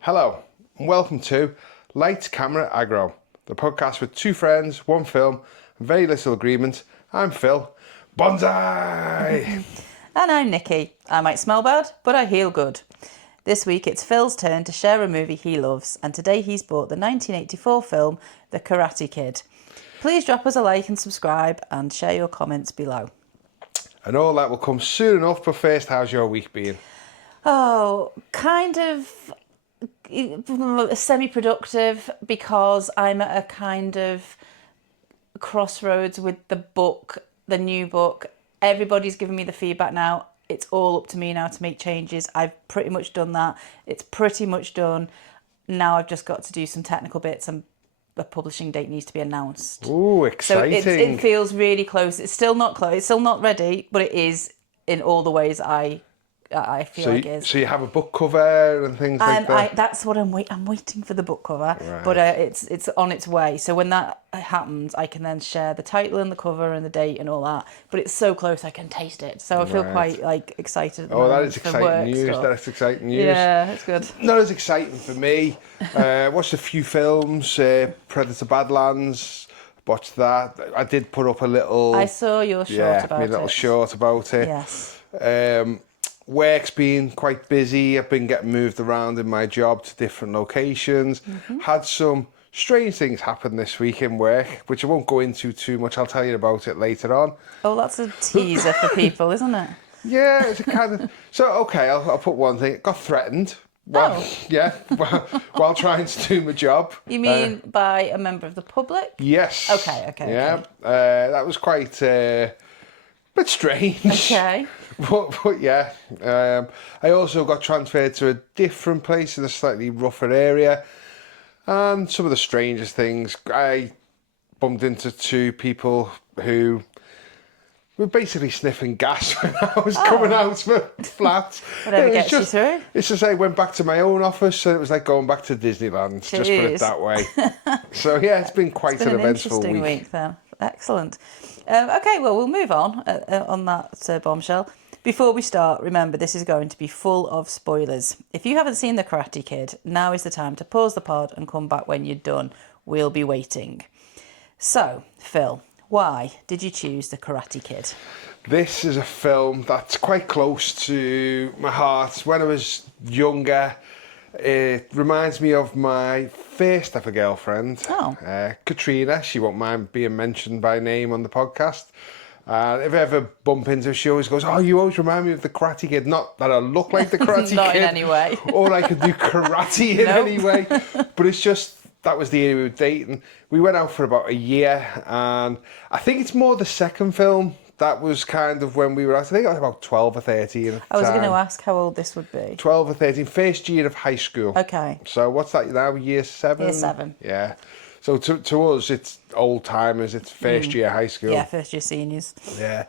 Hello, and welcome to Lights, Camera, Aggro, the podcast with two friends, one film, and very little agreement. I'm Phil. Bonsai! And I'm Nicky. I might smell bad, but I heal good. This week it's Phil's turn to share a movie he loves, and today he's bought the 1984 film The Karate Kid. Please drop us a like and subscribe and share your comments below. And all that will come soon enough, but first, how's your week been? Oh, kind of semi-productive because I'm at a kind of crossroads with the book, the new book. Everybody's giving me the feedback now. It's all up to me now to make changes. I've pretty much done that. It's pretty much done. Now I've just got to do some technical bits and the publishing date needs to be announced. Ooh, exciting. So it feels really close. It's still not close. It's still not ready, but it is in all the ways I feel like it is. So you have a book cover and things like that? That's what I'm waiting for the book cover, right. But it's on its way. So when that happens, I can then share the title and the cover and the date and all that. But it's so close, I can taste it. So I feel quite excited at the moment. That is exciting news. Stuff. That's exciting news. Yeah, it's good. Not as exciting for me. Watched a few films. Predator Badlands. Watched that. I did put up a little. I saw your short about it. A little short about it. Yes. Work's been quite busy. I've been getting moved around in my job to different locations. Mm-hmm. Had some strange things happen this week in work, which I won't go into too much. I'll tell you about it later on. Oh, that's a teaser for people, isn't it? Yeah, it's a kind of... So, okay, I'll put one thing. Got threatened. While trying to do my job. You mean by a member of the public? Yes. Okay. Yeah, that was quite a bit strange. Okay. But yeah, I also got transferred to a different place in a slightly rougher area. And some of the strangest things, I bumped into two people who were basically sniffing gas when I was coming out of my flat. Whatever gets you through. It's just I went back to my own office and it was like going back to Disneyland, just put it that way. So yeah, it's been quite an eventful interesting week then. Excellent. Okay, well, we'll move on that bombshell. Before we start, remember this is going to be full of spoilers. If you haven't seen The Karate Kid, now is the time to pause the pod and come back when you're done. We'll be waiting. So, Phil, why did you choose The Karate Kid? This is a film that's quite close to my heart. When I was younger, it reminds me of my first ever girlfriend, Katrina. She won't mind being mentioned by name on the podcast. If I ever bump into her, she always goes, "Oh, you always remind me of the Karate Kid." Not that I look like the Karate Kid. Not in any way. Or I could do karate in any way. But it's just, that was the year we were dating. We went out for about a year, and I think it's more the second film. That was kind of when we were out. I think I was about 12 or 13 at the time. I was going to ask how old this would be. 12 or 13, first year of high school. Okay. So what's that now, year 7? Year 7. Yeah. So to us, it's old timers, it's first year high school. Yeah, first year seniors. Yeah.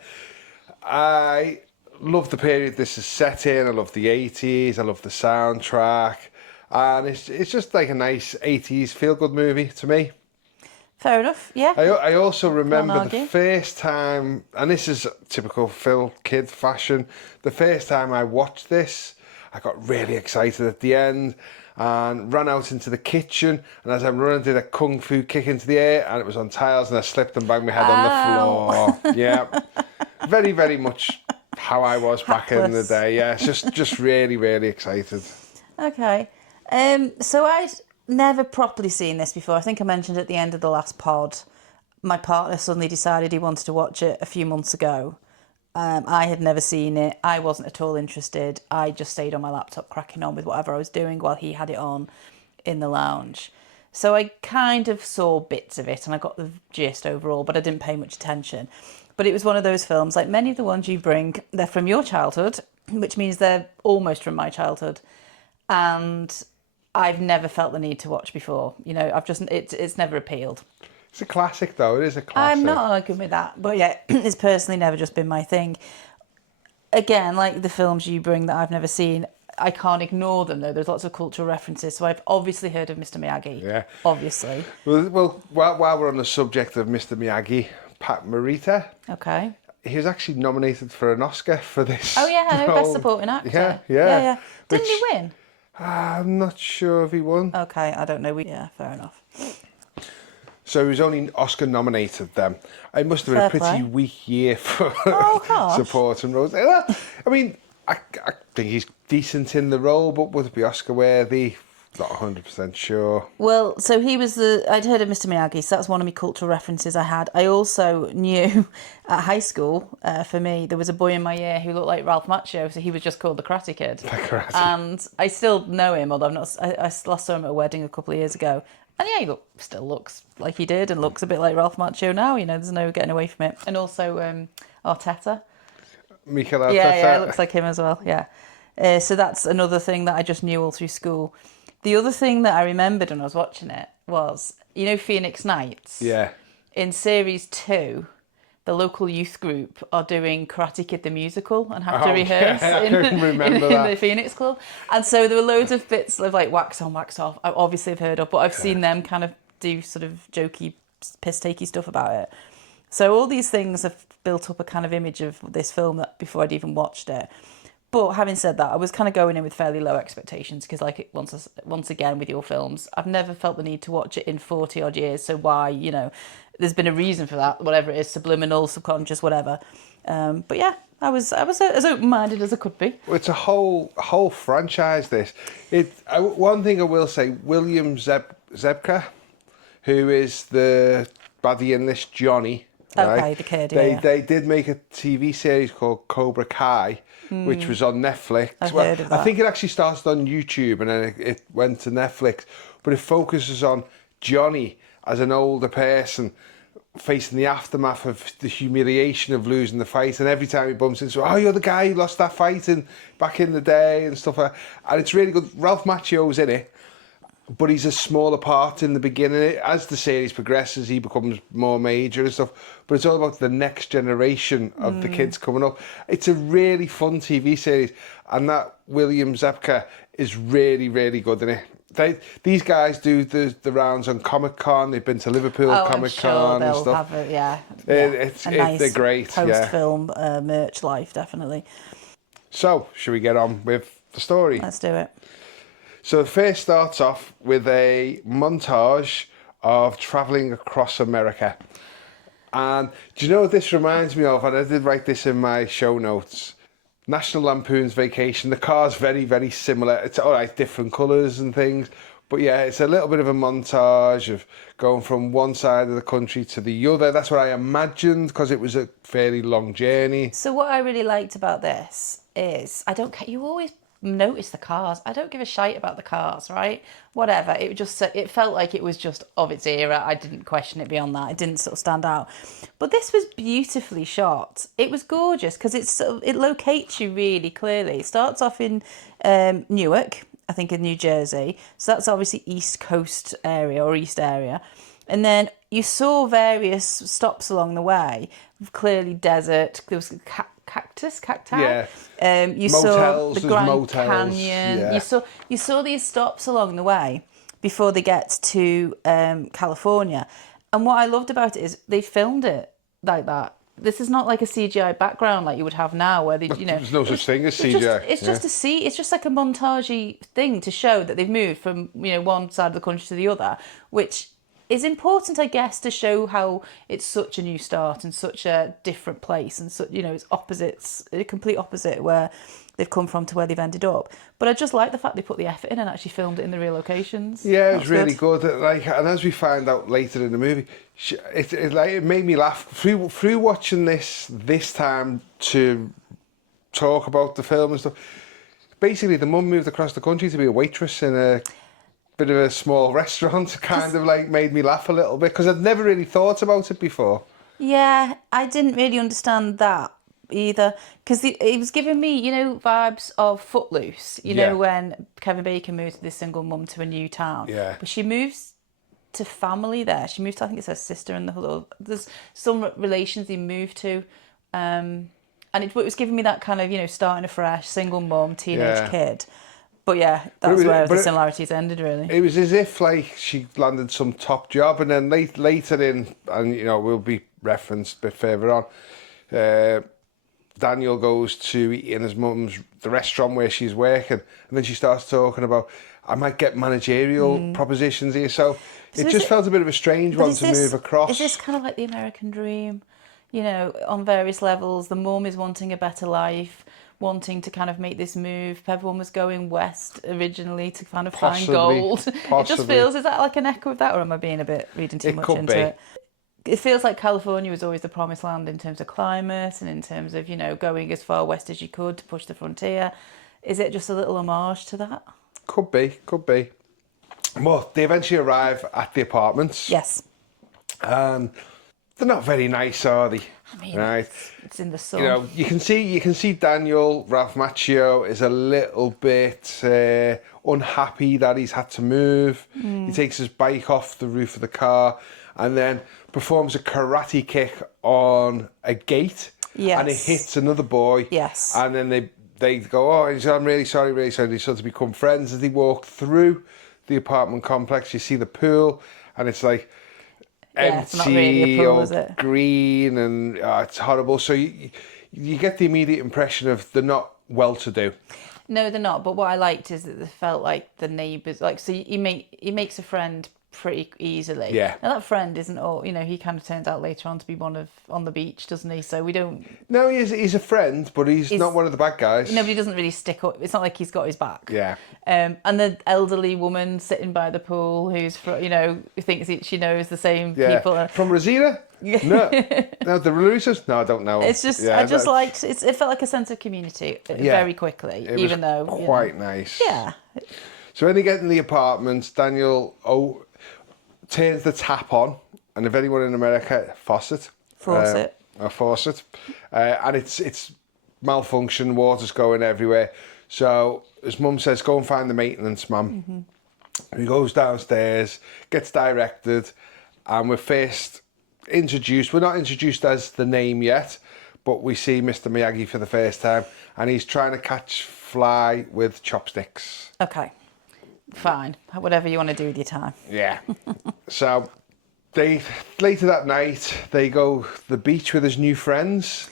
I love the period this is set in. I love the 80s. I love the soundtrack. And it's just like a nice 80s feel-good movie to me. Fair enough, yeah. I also remember the first time, and this is typical Phil Kid fashion, the first time I watched this, I got really excited at the end and ran out into the kitchen, and as I'm running, did a kung fu kick into the air, and it was on tiles, and I slipped and banged my head on the floor. Yeah. Very, very much how I was back in the day. Yeah, it's just really, really excited. Okay. So I'd never properly seen this before. I think I mentioned at the end of the last pod, my partner suddenly decided he wanted to watch it a few months ago. I had never seen it. I wasn't at all interested. I just stayed on my laptop cracking on with whatever I was doing while he had it on in the lounge. So I kind of saw bits of it and I got the gist overall, but I didn't pay much attention. But it was one of those films, like many of the ones you bring, they're from your childhood, which means they're almost from my childhood. And I've never felt the need to watch before. You know, it's never appealed. It's a classic, though. It is a classic. I'm not arguing with that. But yeah, it's personally never just been my thing. Again, like the films you bring that I've never seen, I can't ignore them, though. There's lots of cultural references. So I've obviously heard of Mr. Miyagi. Yeah. Obviously. Well, while we're on the subject of Mr. Miyagi, Pat Morita. Okay. he was actually nominated for an Oscar for this. Oh yeah, I know, role. Best Supporting Actor. Yeah. Didn't he win? I'm not sure if he won. Okay, I don't know. Yeah, fair enough. So he was only Oscar nominated then. It must have been a pretty weak year for supporting roles. I mean, I think he's decent in the role, but would it be Oscar worthy? Not 100% sure. Well, so he was I'd heard of Mr. Miyagi, so that's one of my cultural references I had. I also knew at high school, for me, there was a boy in my year who looked like Ralph Macchio, so he was just called the Karate Kid. The Karate. And I still know him, although I last saw him at a wedding a couple of years ago. And yeah, he still looks like he did and looks a bit like Ralph Macchio now, there's no getting away from it. And also Arteta. Mikel Arteta. Yeah, it looks like him as well, yeah. So that's another thing that I just knew all through school. The other thing that I remembered when I was watching it was, Phoenix Nights? Yeah. In series 2, the local youth group are doing Karate Kid the musical and have to rehearse in the Phoenix Club. And so there were loads of bits of like wax on, wax off. I obviously have heard of, but I've seen them kind of do sort of jokey, piss-takey stuff about it. So all these things have built up a kind of image of this film that before I'd even watched it. But having said that, I was kind of going in with fairly low expectations because, like, once again with your films, I've never felt the need to watch it in 40 odd years. So why, there's been a reason for that, whatever it is, subliminal, subconscious, whatever. But yeah, I was as open-minded as I could be. Well, it's a whole franchise. This, one thing I will say, William Zebka, who is the baddie in this, Johnny. Okay, right? the kid. They did make a TV series called Cobra Kai. Which was on Netflix. I've heard of that. I think it actually started on YouTube and then it went to Netflix. But it focuses on Johnny as an older person facing the aftermath of the humiliation of losing the fight. And every time he bumps into, you're the guy who lost that fight back in the day and stuff like that. And it's really good. Ralph Macchio's in it, but he's a smaller part in the beginning. As the series progresses, he becomes more major and stuff. But it's all about the next generation of the kids coming up. It's a really fun TV series. And that William Zebka is really, really good in it. These guys do the rounds on Comic-Con. They've been to Liverpool Comic-Con and stuff. Have it, yeah. They're great. Post-film merch life, definitely. So, should we get on with the story? Let's do it. So the first starts off with a montage of travelling across America. And do you know what this reminds me of? And I did write this in my show notes. National Lampoon's Vacation. The car's very, very similar. It's all right, different colours and things. But yeah, it's a little bit of a montage of going from one side of the country to the other. That's what I imagined because it was a fairly long journey. So what I really liked about this is, you always notice the cars. I don't give a shite about the cars, right? Whatever. It felt like it was just of its era. I didn't question it beyond that. It didn't sort of stand out. But this was beautifully shot. It was gorgeous because it locates you really clearly. It starts off in Newark, I think in New Jersey. So that's obviously East Coast area or East area. And then you saw various stops along the way. Clearly desert. There was cacti. Yeah. You motels, saw the Grand motels, Canyon. yeah. You saw these stops along the way before they get to California. And what I loved about it is they filmed it like that. This is not like a CGI background like you would have now, where there's no such thing as CGI. It's just like a montagey thing to show that they've moved from one side of the country to the other, which is important, I guess, to show how it's such a new start and such a different place, and it's opposites, a complete opposite where they've come from to where they've ended up. But I just like the fact they put the effort in and actually filmed it in the real locations. Yeah, it was really good. And as we find out later in the movie, it made me laugh through watching this time to talk about the film and stuff. Basically, the mum moved across the country to be a waitress in a bit of a small restaurant. Kind of made me laugh a little bit because I'd never really thought about it before. Yeah, I didn't really understand that either because it was giving me vibes of Footloose, when Kevin Bacon moves with this single mum to a new town. Yeah, but she moves to family there. She moves to, I think it's her sister and there's some relations they moved to, and it was giving me that kind of starting afresh, single mum, teenage kid. But yeah, that's where the similarities ended, really. It was as if she landed some top job, and then later in, and we'll be referenced a bit further on, Daniel goes to eat in his mum's, the restaurant where she's working, and then she starts talking about, I might get managerial propositions here. So it just felt a bit of a strange one to move across. Is this kind of like the American dream? You know, on various levels, the mum is wanting a better life, wanting to kind of make this move. Everyone was going west originally to kind of find gold. It just feels, is that like an echo of that, or am I being a bit reading too much into it? It feels like California was always the promised land in terms of climate and in terms of, you know, going as far west as you could to push the frontier. Is it just a little homage to that? Could be. Well, they eventually arrive at the apartments. Yes. And they're not very nice, are they? I mean, right? It's in the sun. You know, you can see Daniel, Ralph Macchio, is a little bit unhappy that he's had to move. He takes his bike off the roof of the car and then performs a karate kick on a gate. Yes. And it hits another boy. Yes. And then they go, oh, I'm really sorry. They start to become friends. As they walk through the apartment complex, you see the pool, and it's like empty, it's not really a pool, is it? Green, and it's horrible. So you get the immediate impression of they're not well-to-do. No, they're not. But what I liked is that they felt like the neighbours. Like, so he makes a friend pretty easily. Yeah. Now that friend isn't all, you know, he kind of turns out later on to be on the beach, doesn't he? So we don't... No, he's a friend, but he's not one of the bad guys. Nobody doesn't really stick up. It's not like he's got his back. Yeah. And the elderly woman sitting by the pool who's, you know, who thinks she knows the same people. From Rosita? No, the Russos? No, I don't know. It's just, I just liked, it felt like a sense of community very quickly, even though... quite nice. Yeah. So when they get in the apartment, Daniel turns the tap on, and if anyone in America, faucet. A faucet. And it's malfunction, water's going everywhere. So his mum says, go and find the maintenance man. He goes downstairs, gets directed, and we're first introduced. We're not introduced as the name yet, but we see Mr. Miyagi for the first time, and he's trying to catch fly with chopsticks. Okay. Fine. Whatever you want to do with your time. Yeah. So later that night, they go to the beach with his new friends.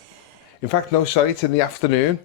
In fact, no, sorry, it's in the afternoon.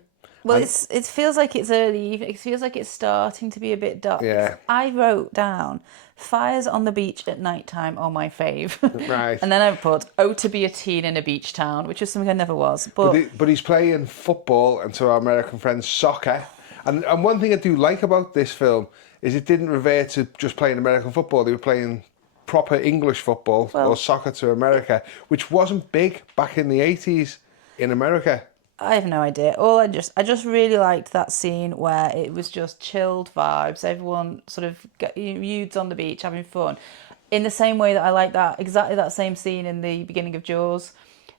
Well, it feels like it's early. It feels like it's starting to be a bit dark. Yeah. I wrote down, fires on the beach at night time are my fave. Right. And then I put, to be a teen in a beach town, which is something I never was. But he's playing football, and to our American friends, soccer. And one thing I do like about this film is it didn't revert to just playing American football. They were playing proper English football, or soccer to America, which wasn't big back in the 80s in America. I have no idea. I just really liked that scene where it was just chilled vibes. Everyone sort of youths on the beach having fun. In the same way that I like exactly that same scene in the beginning of Jaws.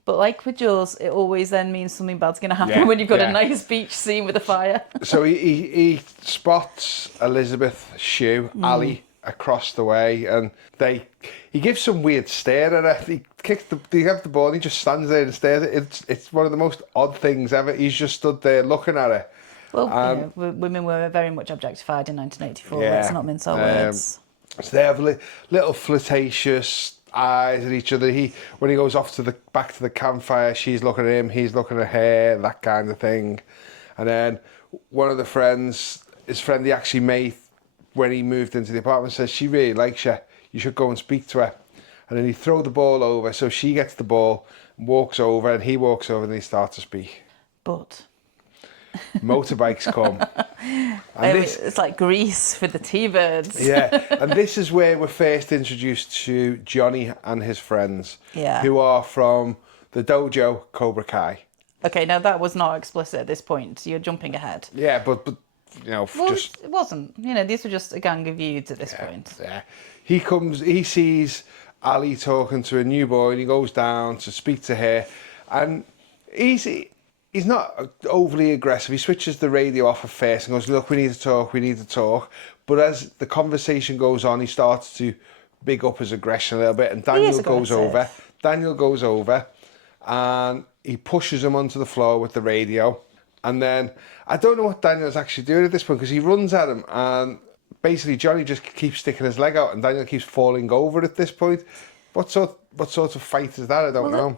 But like with Jaws, it always then means something bad's going to happen when you've got a nice beach scene with a fire. So he spots Elizabeth Shue, Ali, across the way, and he gives some weird stare at her. They have the ball, and he just stands there and stares. It's one of the most odd things ever. He's just stood there looking at her. Well, women were very much objectified in 1984. Let's not mince our words. So they have little flirtatious eyes at each other. When he goes off back to the campfire, she's looking at him, he's looking at her, that kind of thing. And then one of the friends, his friend he actually made when he moved into the apartment, says she really likes you. You should go and speak to her. And then he throw the ball over, so she gets the ball, walks over, and he walks over, and they start to speak. But motorbikes come. And it's like Grease with the T-birds. Yeah, and this is where we're first introduced to Johnny and his friends, who are from the dojo Cobra Kai. Okay, now that was not explicit at this point. You're jumping ahead. Yeah, but you know, it wasn't. You know, these were just a gang of youths at this point. Yeah, he sees Ali talking to a new boy, and he goes down to speak to her, and he's not overly aggressive. He switches the radio off at first and goes, look, we need to talk. But as the conversation goes on, he starts to big up his aggression a little bit, and Daniel goes over and he pushes him onto the floor with the radio. And then I don't know what Daniel's actually doing at this point, because he runs at him, and basically Johnny just keeps sticking his leg out, and Daniel keeps falling over at this point. What sort of fight is that? I don't know.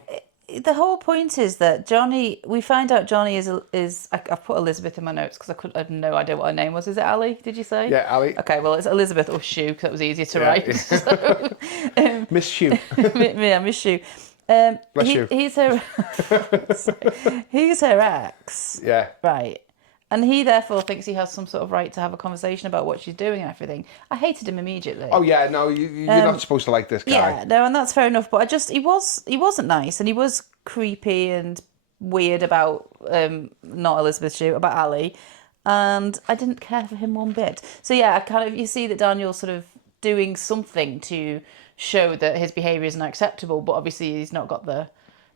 the whole point is that Johnny. We find out Johnny is. I've put Elizabeth in my notes because I had no idea what her name was. Is it Ali? Did you say? Yeah, Ali. Okay, well it's Elizabeth or Shue because that was easier to write. So, Miss Shue. yeah, Miss Shue. Bless you. He's her. Sorry. He's her ex. Yeah. Right. And he therefore thinks he has some sort of right to have a conversation about what she's doing and everything. I hated him immediately. Oh yeah, no, you're not supposed to like this guy. Yeah, no, and that's fair enough. But he wasn't nice, and he was creepy and weird about not Elizabeth Shue, about Ali, and I didn't care for him one bit. So yeah, you see that Daniel's sort of doing something to show that his behaviour isn't acceptable, but obviously he's not got the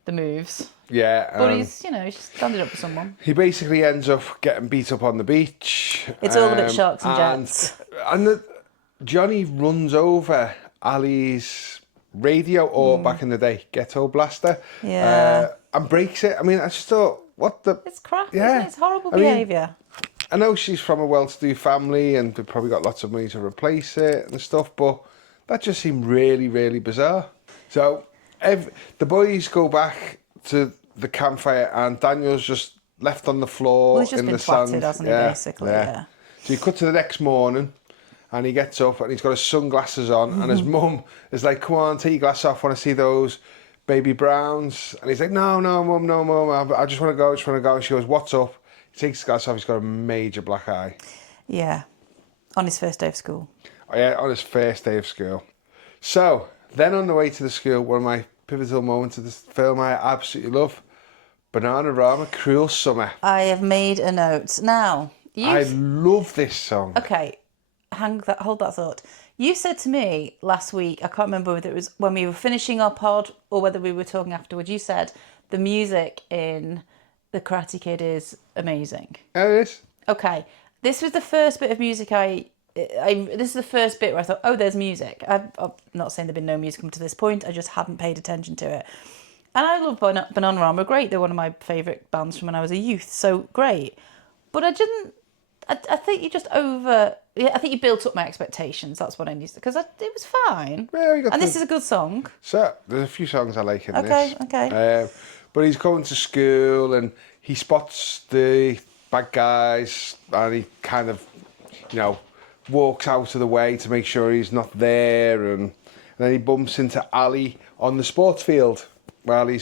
moves. Yeah. But he's standing up for someone. He basically ends up getting beat up on the beach. It's all a bit sharks and jets. And Johnny runs over Ali's radio, or back in the day, ghetto blaster. Yeah. And breaks it. I mean, I just thought, what the... It's crap, Yeah. isn't it? It's horrible behaviour. I know she's from a well-to-do family and they've probably got lots of money to replace it and stuff, but that just seemed really, really bizarre. So the boys go back to the campfire and Daniel's just left on the floor Well, he's just in been the sand. twatted, hasn't he, basically, yeah. So you cut to the next morning and he gets up and he's got his sunglasses on and his mum is like, come on, take your glasses off, want to see those baby browns? And he's like, no, mum, I just want to go, And she goes, what's up? He takes his glasses off, he's got a major black eye. Yeah. On his first day of school. Oh, yeah, on his first day of school. So, then on the way to the school, one of my pivotal moments of this film I absolutely love, Bananarama, Cruel Summer. I have made a note. Now, I love this song. Okay, hold that thought. You said to me last week, I can't remember whether it was when we were finishing our pod or whether we were talking afterwards, you said the music in The Karate Kid is amazing. Oh, it is? Okay, this was the first bit of music this is the first bit where I thought, oh, there's music. I'm not saying there'd been no music up to this point, I just hadn't paid attention to it. And I love Bananarama, great. They're one of my favourite bands from when I was a youth, so great. But I think you just I think you built up my expectations, that's what I needed, because it was fine. Yeah, and this is a good song. So, there's a few songs I like in this. Okay. But he's going to school and he spots the bad guys and he kind of, walks out of the way to make sure he's not there, and then he bumps into Ali on the sports field while he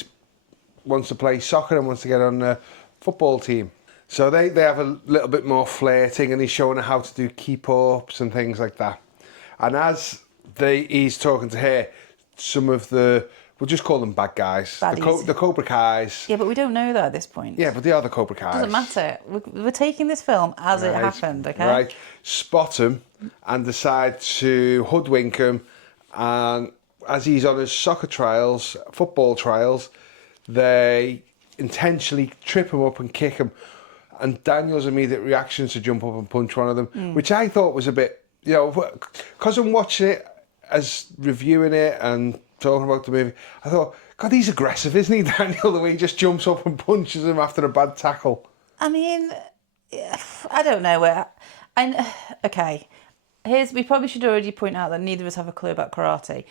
wants to play soccer and wants to get on the football team. So they have a little bit more flirting and he's showing her how to do keep-ups and things like that. And as he's talking to her, some of we'll just call them bad guys. The Cobra Kais. Yeah, but we don't know that at this point. Yeah, but they are the Cobra Kais. Doesn't matter. We're taking this film as it happened, okay? Right. Spot him and decide to hoodwink him. And as he's on his football trials, they intentionally trip him up and kick him. And Daniel's immediate reaction is to jump up and punch one of them, which I thought was a bit, because I'm watching it as reviewing it and talking about the movie, I thought, God, he's aggressive, isn't he, Daniel? The way he just jumps up and punches him after a bad tackle. I mean, I don't know. Okay, we probably should already point out that neither of us have a clue about karate.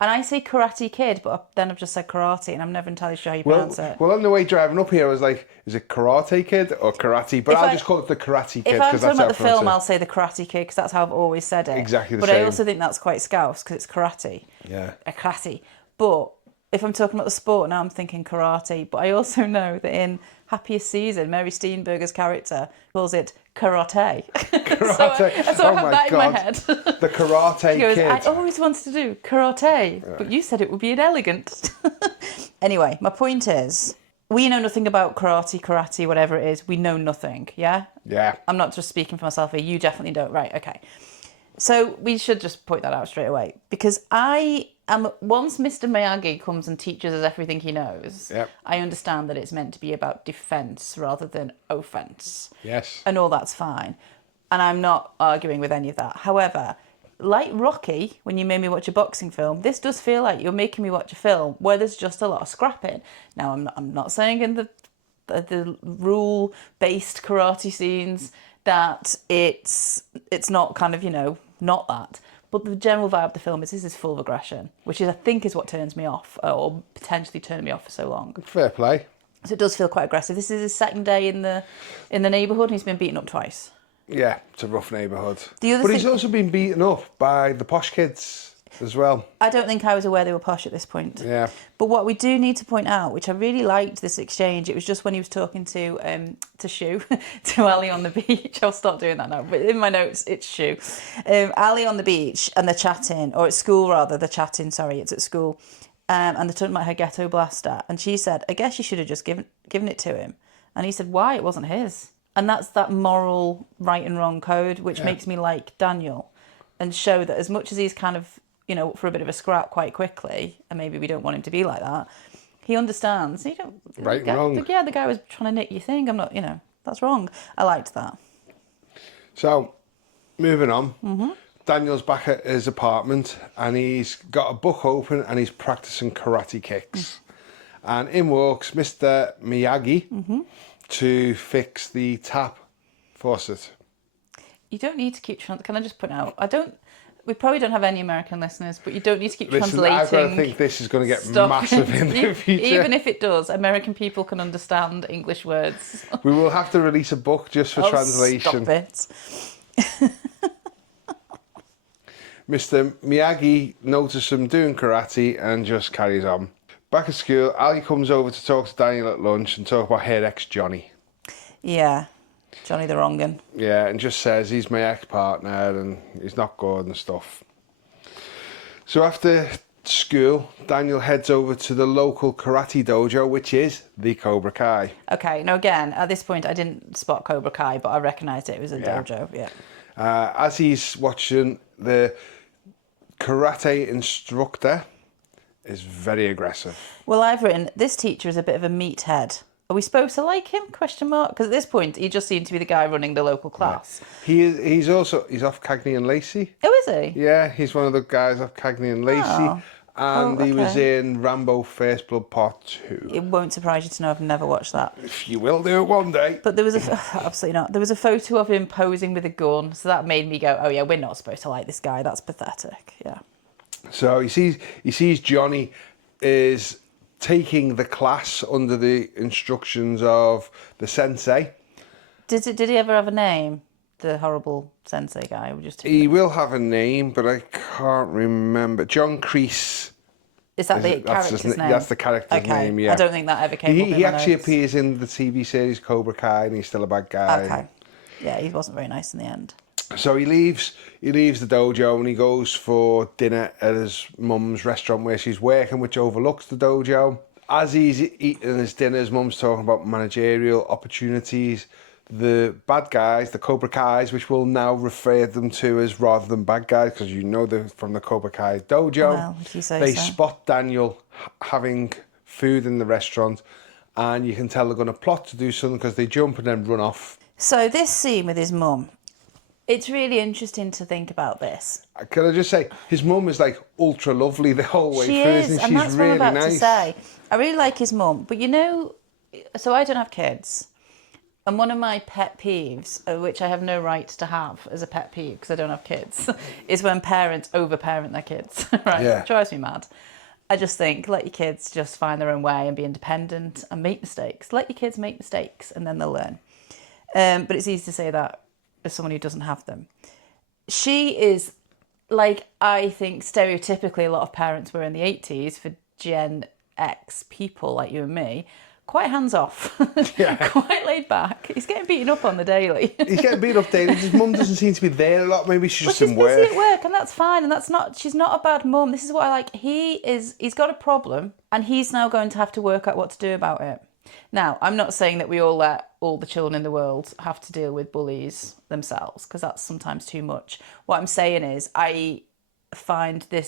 And I say Karate Kid, but then I've just said karate, and I'm never entirely sure how you pronounce it. Well, on the way driving up here, I was like, is it Karate Kid or Karate? But I'll just call it the Karate Kid. If I'm talking about the film, I'll say the Karate Kid, because that's how I've always said it. Exactly the same. But I also think that's quite Scouse, because it's karate. Yeah. A karate. But if I'm talking about the sport, now I'm thinking karate. But I also know that in Happiest Season, Mary Steenburgen's character calls it karate. Karate. so I have that in my head. The Karate Kid. Kid. I always wanted to do karate, but you said it would be inelegant. Anyway, my point is, we know nothing about karate, whatever it is. We know nothing, yeah? Yeah. I'm not just speaking for myself here. You definitely don't. Right, okay. So we should just point that out straight away, because once Mr. Miyagi comes and teaches us everything he knows, yep. I understand that it's meant to be about defence rather than offence. Yes. And all that's fine. And I'm not arguing with any of that. However, like Rocky, when you made me watch a boxing film, this does feel like you're making me watch a film where there's just a lot of scrapping. Now, I'm not saying in the rule-based karate scenes that it's not kind of, not that. But the general vibe of the film is this is full of aggression, which is I think is what turns me off, or potentially turned me off for so long. Fair play. So it does feel quite aggressive. This is his second day in the neighbourhood, and he's been beaten up twice. Yeah, it's a rough neighbourhood. But he's also been beaten up by the posh kids as well. I don't think I was aware they were posh at this point. Yeah. But what we do need to point out, which I really liked this exchange, it was just when he was talking to Shu, to Ali on the beach. I'll stop doing that now. But in my notes, it's Shu. Ali on the beach, and they're chatting, or at school rather, they're chatting, sorry, it's at school. And they're talking about her ghetto blaster. And she said, I guess you should have just given it to him. And he said, why? It wasn't his. And that's that moral right and wrong code, which makes me like Daniel and show that as much as he's kind of, for a bit of a scrap quite quickly, and maybe we don't want him to be like that, he understands. You don't right and wrong. Yeah, the guy was trying to nick your thing. I'm not, that's wrong. I liked that. So, moving on. Mm-hmm. Daniel's back at his apartment, and he's got a book open, and he's practicing karate kicks. And in walks Mr. Miyagi to fix the tap faucet. You don't need to keep can I just point out, we probably don't have any American listeners, but you don't need to keep translating. I've got to think this is going to get massive in the future. Even if it does, American people can understand English words. We will have to release a book just for translation. Stop it. Mr. Miyagi notices him doing karate and just carries on. Back at school, Ali comes over to talk to Daniel at lunch and talk about her ex Johnny. Yeah. Johnny the wrong'un. Yeah, and just says he's my ex-partner and he's not good and stuff. So after school, Daniel heads over to the local karate dojo, which is the Cobra Kai. Okay, now again, at this point I didn't spot Cobra Kai, but I recognised it was a dojo, yeah. As he's watching, the karate instructor is very aggressive. Well, I've written, this teacher is a bit of a meathead. Are we supposed to like him? Because at this point, he just seemed to be the guy running the local class. Yeah. He's off Cagney and Lacey. Oh, is he? Yeah, he's one of the guys off Cagney and Lacey. Oh. And he was in Rambo First Blood Part 2. It won't surprise you to know I've never watched that. If you will do it one day. But there was absolutely not. There was a photo of him posing with a gun, so that made me go, oh yeah, we're not supposed to like this guy. That's pathetic. Yeah. So he sees Johnny is taking the class under the instructions of the sensei. Did he ever have a name? The horrible sensei guy? He will have a name, but I can't remember. John Kreese. Is that the character's name? That's the character's name, yeah. I don't think that ever came up in He my actually notes. appears in the TV series Cobra Kai, and he's still a bad guy. Okay. Yeah, he wasn't very nice in the end. So he leaves the dojo and he goes for dinner at his mum's restaurant where she's working, which overlooks the dojo. As he's eating his dinner, his mum's talking about managerial opportunities. The bad guys, the Cobra Kais, which we'll now refer them to as rather than bad guys, because they're from the Cobra Kai dojo. Well, if you say they so. spot Daniel having food in the restaurant, and you can tell they're going to plot to do something because they jump and then run off. So this scene with his mum, it's really interesting to think about this. Can I just say, his mum is like ultra lovely the whole way She through, is, isn't she? and that's She's what I'm really about nice. to say. I really like his mum, but so I don't have kids. And one of my pet peeves, which I have no right to have as a pet peeve because I don't have kids, is when parents overparent their kids. Right? Yeah. It drives me mad. I just think, let your kids just find their own way and be independent and make mistakes. Let your kids make mistakes and then they'll learn. But it's easy to say that as someone who doesn't have them. She is, like, I think stereotypically a lot of parents were in the 80s for Gen X people like you and me, quite hands-off, quite laid back. He's getting beaten up on the daily. He's getting beaten up daily. His mum doesn't seem to be there a lot. Maybe she's just in work. She's busy at work, and that's fine. And she's not a bad mum. This is what I like. He's got a problem, and he's now going to have to work out what to do about it. Now, I'm not saying that we all let all the children in the world have to deal with bullies themselves, because that's sometimes too much. What I'm saying is I find the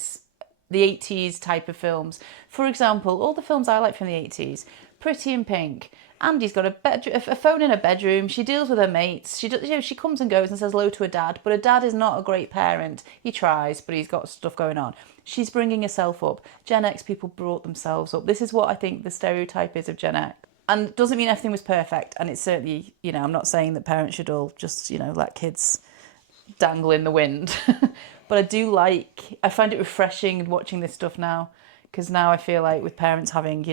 80s type of films, for example, all the films I like from the 80s, Pretty in Pink. Andy's got a phone in her bedroom. She deals with her mates. She comes and goes and says hello to her dad, but her dad is not a great parent. He tries, but he's got stuff going on. She's bringing herself up. Gen X people brought themselves up. This is what I think the stereotype is of Gen X. And it doesn't mean everything was perfect. And it's certainly, I'm not saying that parents should all just, let kids dangle in the wind. But I find it refreshing watching this stuff now, because now I feel like with parents having,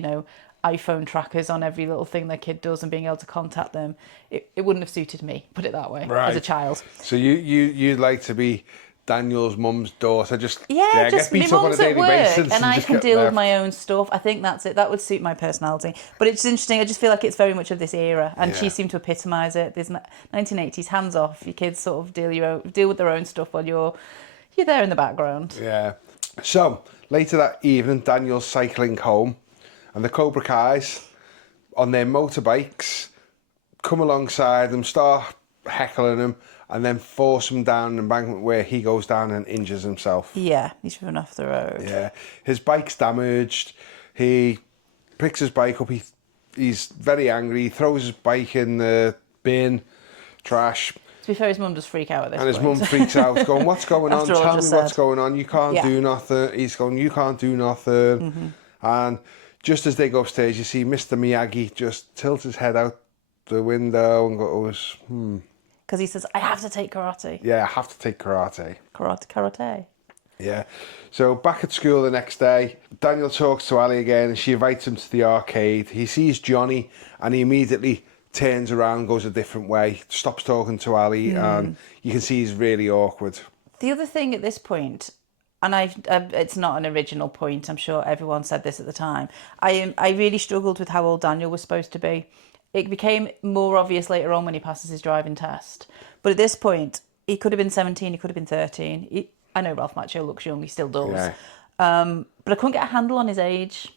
iPhone trackers on every little thing their kid does and being able to contact them, it wouldn't have suited me, put it that way, as a child. So you'd like to be Daniel's mum's daughter, just just get beat my up on a mum's at daily work basis and I just can get deal with left. my own stuff. I think that's it. That would suit my personality. But it's interesting. I just feel like it's very much of this era, and she seemed to epitomise it. There's 1980s, hands off. Your kids sort of deal with their own stuff while you're there in the background. Yeah. So later that evening, Daniel's cycling home, and the Cobra Kais on their motorbikes come alongside them, start heckling him, and then force him down an embankment where he goes down and injures himself. Yeah, he's driven off the road. Yeah, his bike's damaged. He picks his bike up. He's very angry. He throws his bike in the bin, trash. To be fair, his mum does freak out at this And his point. mum freaks out, going, "What's going on? After all Tell me just what's said. going on. You can't do nothing." He's going, "You can't do nothing." Mm-hmm. And just as they go upstairs, you see Mr. Miyagi just tilt his head out the window and goes, Because he says, I have to take karate. "Yeah, I have to take karate." Karate. Yeah. So back at school the next day, Daniel talks to Ali again and she invites him to the arcade. He sees Johnny and he immediately turns around, goes a different way, stops talking to Ali, and you can see he's really awkward. The other thing at this point, and it's not an original point, I'm sure everyone said this at the time, I really struggled with how old Daniel was supposed to be. It became more obvious later on when he passes his driving test. But at this point, he could have been 17, he could have been 13. I know Ralph Macchio looks young, he still does. Yeah. But I couldn't get a handle on his age.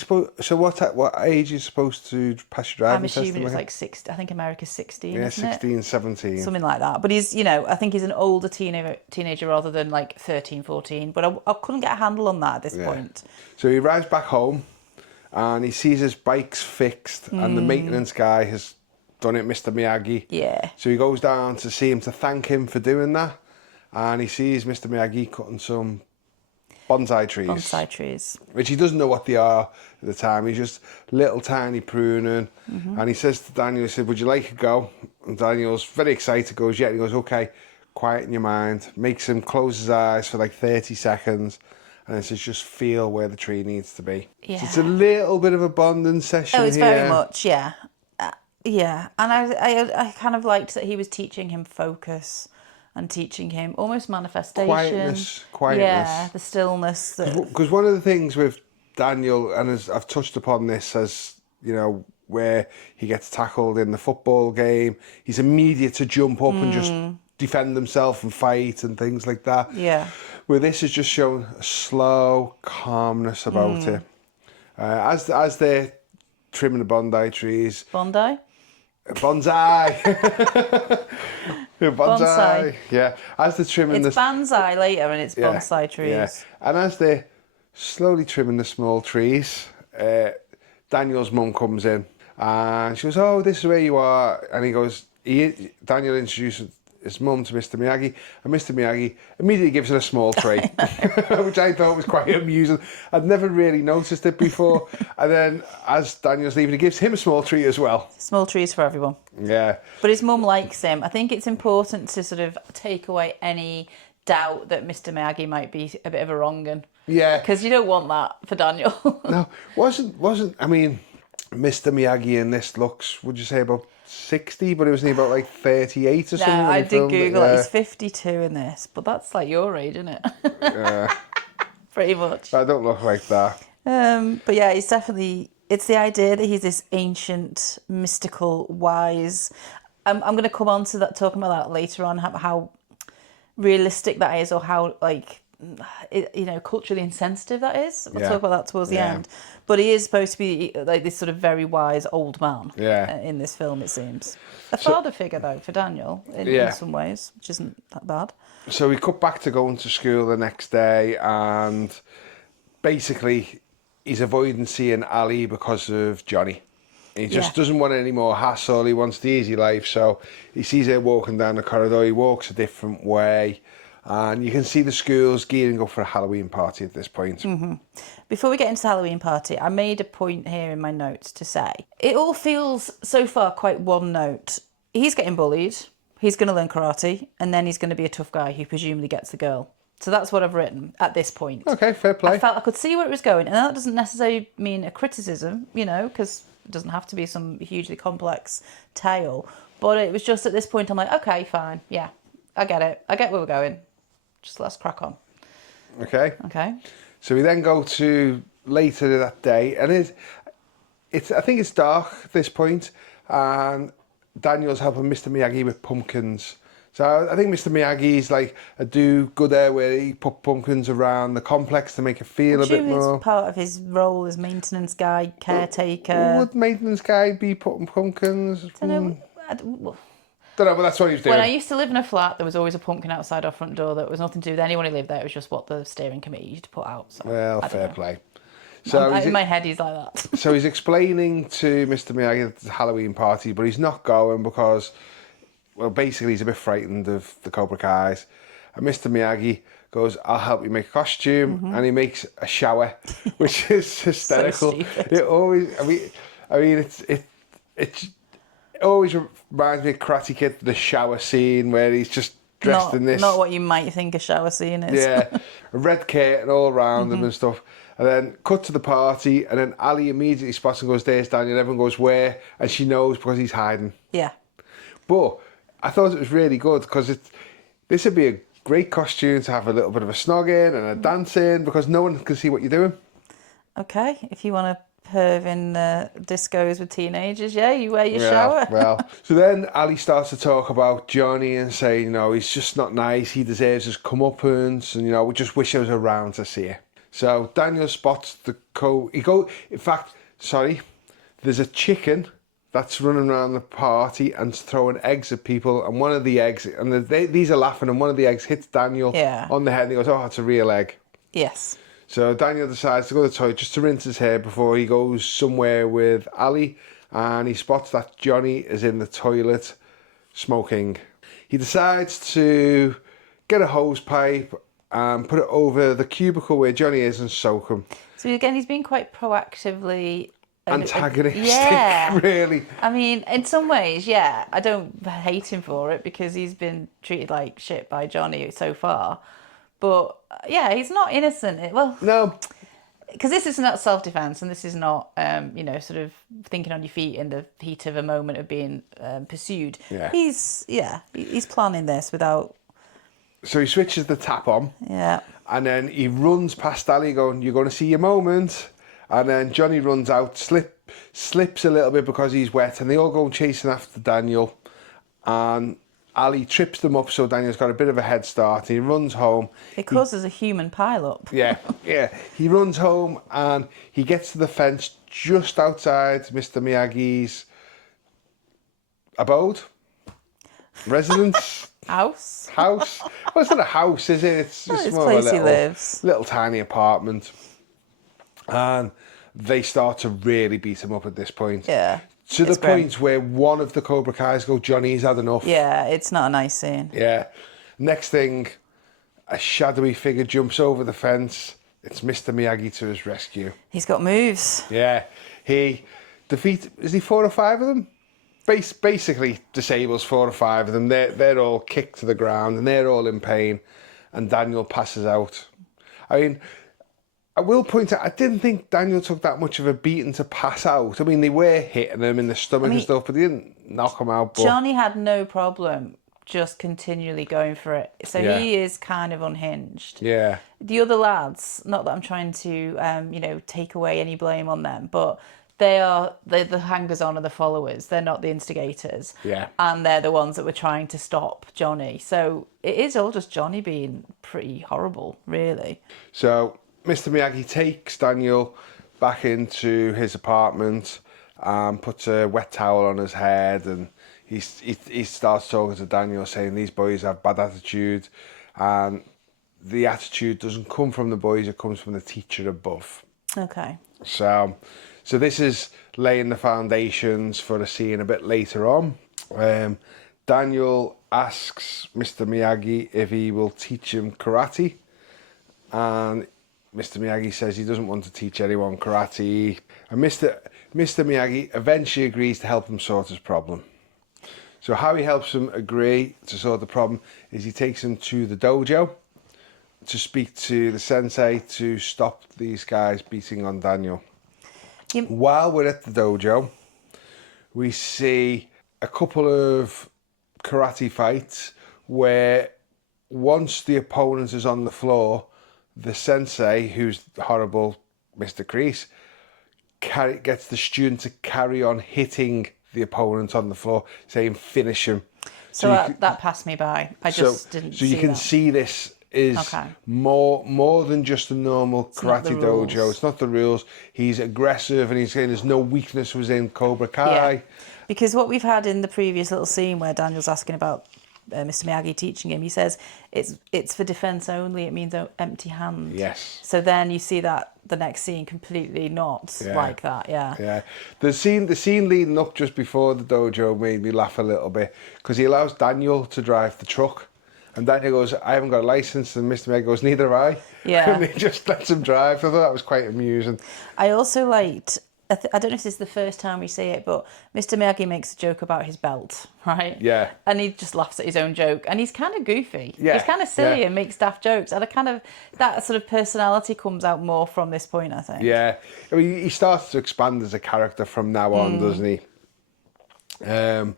So what age is supposed to pass your driving test? I'm assuming it was like 16. I think America's 16, Yeah, isn't 16, it? 17. Something like that. But he's, I think he's an older teenager rather than like 13, 14. But I couldn't get a handle on that at this point. So he rides back home and he sees his bike's fixed and the maintenance guy has done it, Mr. Miyagi. Yeah. So he goes down to see him to thank him for doing that. And he sees Mr. Miyagi cutting some bonsai trees. Which he doesn't know what they are at the time. He's just little tiny pruning. And he says to Daniel, he said, "Would you like a go?" And Daniel's very excited, goes, "Yeah." And he goes, "Okay, quieten your mind." Makes him close his eyes for like 30 seconds. And it says, "Just feel where the tree needs to be." Yeah. So it's a little bit of a bonding session Oh, it's here. very much, yeah. Yeah. And I kind of liked that he was teaching him focus and teaching him almost manifestation. Quietness. Yeah, the stillness. Because one of the things with Daniel, and as I've touched upon this, as where he gets tackled in the football game, he's immediate to jump up and just defend himself and fight and things like that. Yeah. Where this is just showing a slow calmness about it. As they're trimming the Bondi trees. Bondi? Bonsai. Bonsai. Yeah. As they're trimming It's banzai later and it's bonsai trees. Yeah. And as they're slowly trimming the small trees, Daniel's mum comes in and she goes, "Oh, this is where you are." And he goes, Daniel introduces his mum to Mr. Miyagi, and Mr. Miyagi immediately gives her a small tree, which I thought was quite amusing. I'd never really noticed it before. And then as Daniel's leaving, he gives him a small tree as well. Small trees for everyone. Yeah. But his mum likes him. I think it's important to sort of take away any doubt that Mr. Miyagi might be a bit of a wrong-un. Yeah. Because you don't want that for Daniel. No, wasn't. I mean, Mr. Miyagi in this looks, would you say about 60? But it was only about like 38 or something. No, when I he did filmed Google it. Yeah. He's 52 in this, but that's like your age, isn't it? Yeah. Pretty much. I don't look like that. But yeah, it's definitely, it's the idea that he's this ancient, mystical, wise. I'm going to come on to that, talking about that later on, how realistic that is, or how culturally insensitive that is. We'll talk about that towards the end. But he is supposed to be like this sort of very wise old man in this film, it seems. A father figure, though, for Daniel, in some ways, which isn't that bad. So we cut back to going to school the next day, and basically he's avoiding seeing Ali because of Johnny. He just doesn't want any more hassle. He wants the easy life. So he sees her walking down the corridor. He walks a different way. And you can see the school's gearing up for a Halloween party at this point. Mm-hmm. Before we get into the Halloween party, I made a point here in my notes to say, it all feels so far quite one note. He's getting bullied. he's going to learn karate, and then he's going to be a tough guy who presumably gets the girl. So that's what I've written at this point. Okay, fair play. I felt I could see where it was going, and that doesn't necessarily mean a criticism, because it doesn't have to be some hugely complex tale. But it was just at this point, I'm like, okay, fine, yeah, I get it. I get where we're going. Just let's crack on. Okay. Okay. So we then go to later that day, and it's I think it's dark at this point, and Daniel's helping Mr. Miyagi with pumpkins. So I think Mr. Miyagi's like a do-gooder where he put pumpkins around the complex to make it feel a bit more. Part of his role as maintenance guy, caretaker. Would maintenance guy be putting pumpkins? I don't know. Don't know, but that's what he was doing. When I used to live in a flat, there was always a pumpkin outside our front door that was nothing to do with anyone who lived there. It was just what the steering committee used to put out. So, well, fair play. So in my head, he's like that. So he's explaining to Mr. Miyagi that it's a Halloween party, but he's not going because, well, basically he's a bit frightened of the Cobra Kais. And Mr. Miyagi goes, I'll help you make a costume. And he makes a shower, which is hysterical. So stupid. It always, I mean, it always reminds me of Karate Kid, the shower scene where he's just dressed in this. Not what you might think a shower scene is. Yeah, a red curtain all around him and stuff. And then cut to the party, and then Ali immediately spots and goes, there's Daniel. Everyone goes, where? And she knows because he's hiding. Yeah. But I thought it was really good because this would be a great costume to have a little bit of a snogging and a dancing because no one can see what you're doing. Okay, if you want to perv in discos with teenagers, yeah, you wear your shower. Well, so then Ali starts to talk about Johnny and say, he's just not nice. He deserves his comeuppance, and we just wish I was around to see it. So Daniel spots the there's a chicken that's running around the party and throwing eggs at people, and one of the eggs, and these are laughing, and one of the eggs hits Daniel on the head, and he goes, oh, it's a real egg. Yes. So Daniel decides to go to the toilet just to rinse his hair before he goes somewhere with Ali, and he spots that Johnny is in the toilet smoking. He decides to get a hose pipe and put it over the cubicle where Johnny is and soak him. So again, he's been quite proactively antagonistic, really. I mean, in some ways, yeah, I don't hate him for it because he's been treated like shit by Johnny so far. But yeah, he's not innocent. No. Because this is not self-defense, and this is not, sort of thinking on your feet in the heat of a moment of being pursued. Yeah. He's planning this without. So he switches the tap on. Yeah. And then he runs past Ali going, you're going to see your moment. And then Johnny runs out, slips a little bit because he's wet, and they all go chasing after Daniel. And Ali trips them up, so Daniel's got a bit of a head start. He runs home. It causes a human pile-up. Yeah. He runs home, and he gets to the fence just outside Mr. Miyagi's abode, residence. House. Well, it's not a house, is it? It's just more of a little tiny apartment. And they start to really beat him up at this point. Yeah. To the point where one of the Cobra Kais go, Johnny's had enough. Yeah, it's not a nice scene. Yeah. Next thing, a shadowy figure jumps over the fence. It's Mr. Miyagi to his rescue. He's got moves. Yeah. He defeats, is he 4 or 5 of them? Basically disables 4 or 5 of them. They're all kicked to the ground and they're all in pain. And Daniel passes out. I mean, I will point out, I didn't think Daniel took that much of a beating to pass out. I mean, they were hitting him in the stomach and stuff, but they didn't knock him out. But Johnny had no problem just continually going for it. So he is kind of unhinged. Yeah. The other lads, not that I'm trying to, take away any blame on them, but they're the hangers-on and the followers. They're not the instigators. Yeah. And they're the ones that were trying to stop Johnny. So it is all just Johnny being pretty horrible, really. So Mr. Miyagi takes Daniel back into his apartment and puts a wet towel on his head, and he starts talking to Daniel, saying these boys have bad attitude, and the attitude doesn't come from the boys, it comes from the teacher above. Okay. So this is laying the foundations for a scene a bit later on. Daniel asks Mr. Miyagi if he will teach him karate, and Mr. Miyagi says he doesn't want to teach anyone karate, and Mr. Miyagi eventually agrees to help him sort his problem. So how he helps him agree to solve the problem is he takes him to the dojo to speak to the sensei to stop these guys beating on Daniel. While we're at the dojo, we see a couple of karate fights where once the opponent is on the floor, the sensei, who's horrible Mr. Kreese, gets the student to carry on hitting the opponent on the floor, saying finish him. So that passed me by. I just didn't see that. So you can see this is more than just a normal karate dojo. It's not the rules. He's aggressive and he's saying there's no weakness within Cobra Kai. Yeah. Because what we've had in the previous little scene where Daniel's asking about Mr. Miyagi teaching him, he says it's for defense only. It means empty hand. Yes. So then you see that the next scene completely not like that. Yeah. Yeah. The scene leading up just before the dojo made me laugh a little bit because he allows Daniel to drive the truck, and Daniel goes, "I haven't got a license," and Mr. Miyagi goes, "Neither have I." Yeah. And he just lets him drive. I thought that was quite amusing. I also liked. I don't know if this is the first time we see it, but Mr. Miyagi makes a joke about his belt, right? Yeah. And he just laughs at his own joke. And he's kind of goofy. Yeah. He's kind of silly and makes daft jokes. And that sort of personality comes out more from this point, I think. Yeah. I mean, he starts to expand as a character from now on, doesn't he? So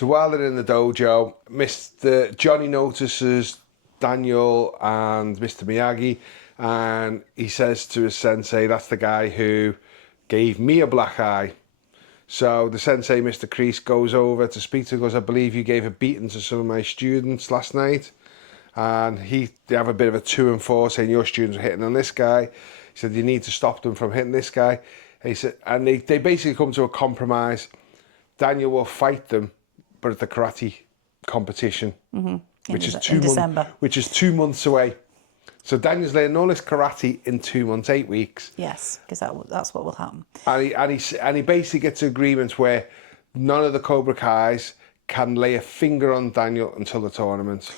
while they're in the dojo, Johnny notices Daniel and Mr. Miyagi, and he says to his sensei, "That's the guy who gave me a black eye." So the sensei, Mr. Kreese, goes over to speak to him, goes, "I believe you gave a beating to some of my students last night." And they have a bit of a 2 and 4 saying, "Your students are hitting on this guy." He said, "You need to stop them from hitting this guy." And he said, and they basically come to a compromise. Daniel will fight them, but at the karate competition, which is 2 months away. So Daniel's learning all this karate in 2 months, 8 weeks. Yes, because that's what will happen. And he basically gets agreements where none of the Cobra Kais can lay a finger on Daniel until the tournament.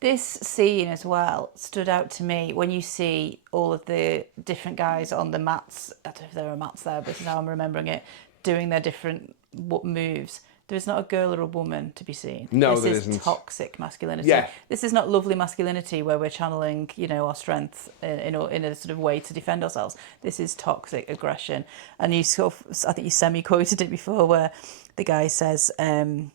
This scene as well stood out to me when you see all of the different guys on the mats. I don't know if there are mats there, but this is how I'm remembering it, doing their different moves. There is not a girl or a woman to be seen. No, there isn't. This is toxic masculinity. Yeah. This is not lovely masculinity where we're channeling, our strength in a sort of way to defend ourselves. This is toxic aggression. And I think you semi-quoted it before where the guy says, "No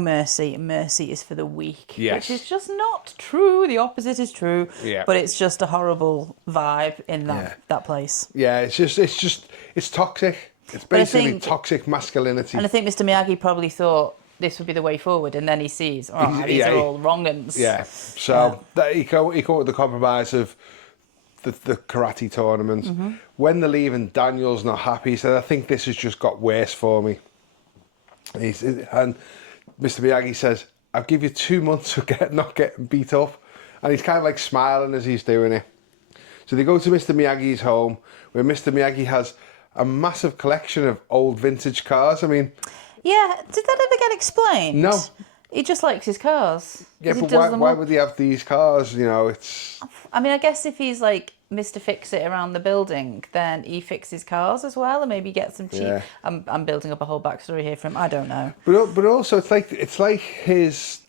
mercy. Mercy is for the weak." Yes. Which is just not true. The opposite is true. Yeah. But it's just a horrible vibe in that place. Yeah, it's toxic. It's basically toxic masculinity. And I think Mr. Miyagi probably thought this would be the way forward, and then he sees, these are all wrong uns. Yeah, so he come with the compromise of the karate tournament. When they're leaving, Daniel's not happy. He said, "I think this has just got worse for me." And Mr. Miyagi says, "I'll give you 2 months of not getting beat up." And he's kind of like smiling as he's doing it. So they go to Mr. Miyagi's home, where Mr. Miyagi has a massive collection of old vintage cars. I mean... Yeah, did that ever get explained? No. He just likes his cars. Yeah, but why would he have these cars? It's... I mean, I guess if he's like Mr. Fix-It around the building, then he fixes cars as well and maybe gets them cheap. Yeah. I'm building up a whole backstory here for him. I don't know. But also, it's like his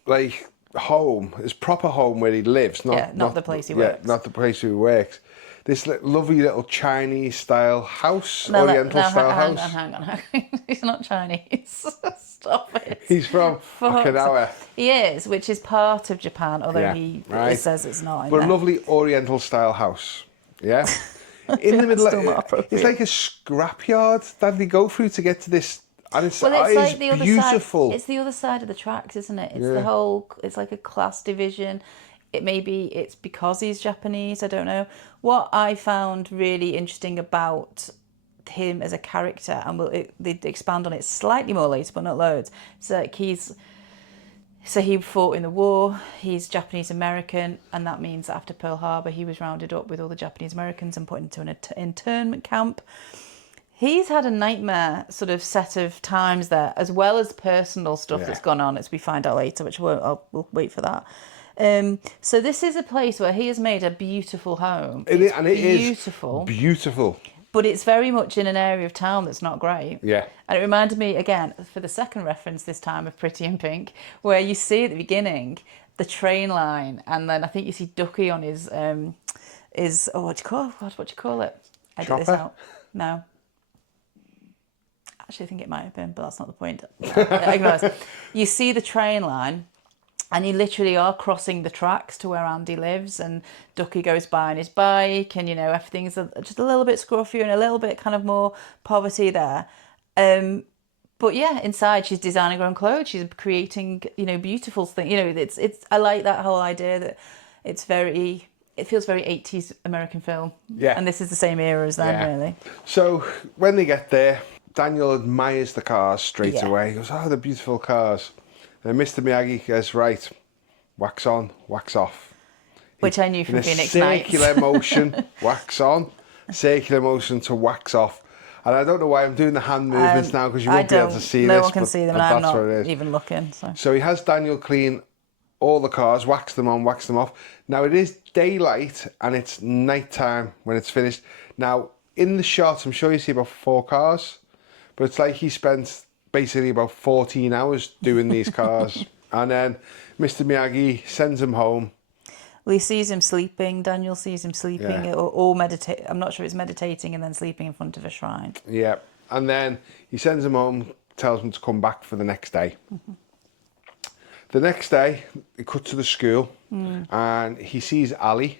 home, his proper home where he lives. Not the place he works. Yeah, not the place he works. This lovely little Chinese-style house, Oriental-style house. Hang on. He's not Chinese. Stop it. He's from Okinawa. He is, which is part of Japan, although he says it's not. But a lovely Oriental-style house, yeah? In the middle it's like a scrapyard that they go through to get to this. And it's like the beautiful. It's the other side of the tracks, isn't it? It's it's like a class division. It's because he's Japanese, I don't know. What I found really interesting about him as a character, and they expand on it slightly more later, but not loads. So he fought in the war, he's Japanese American, and that means that after Pearl Harbor he was rounded up with all the Japanese Americans and put into an internment camp. He's had a nightmare sort of set of times there, as well as personal stuff that's gone on, as we find out later, which we'll wait for that. So this is a place where he has made a beautiful home. It is beautiful. Beautiful. but it's very much in an area of town that's not great. Yeah. And it reminded me, again, for the second reference this time, of Pretty in Pink, where you see at the beginning the train line, and then I think you see Ducky on his oh, what do you call it? God, what do you call it? Edit this Chopper? out. No. Actually, I think it might have been, but that's not the point. Ignore this. You see the train line, and you literally are crossing the tracks to where Andy lives, and Ducky goes by on his bike, and, you know, everything's just a little bit scruffy and a little bit kind of more poverty there. But yeah, inside she's designing her own clothes. She's creating, you know, beautiful things. You know, it's. I like that whole idea that it feels very 80s American film. Yeah. And this is the same era as them, really. So when they get there, Daniel admires the cars straight away. He goes, oh, they're beautiful cars. And Mr. Miyagi goes, right, wax on, wax off. Which I knew from Phoenix Nights. Circular motion, wax on, circular motion to wax off. And I don't know why I'm doing the hand movements now, because you won't be able to see this. No one can see them, and I'm not even even looking. So he has Daniel clean all the cars, wax them on, wax them off. Now it is daylight and it's nighttime when it's finished. Now in the shot, I'm sure you see about 4 cars, but it's like he spent basically about 14 hours doing these cars. And then Mr. Miyagi sends him home. Well, he sees him sleeping. Daniel sees him sleeping, or meditate. I'm not sure it's meditating and then sleeping in front of a shrine. Yeah, and then he sends him home, tells him to come back for the next day. The next day, he cuts to the school, and he sees Ali,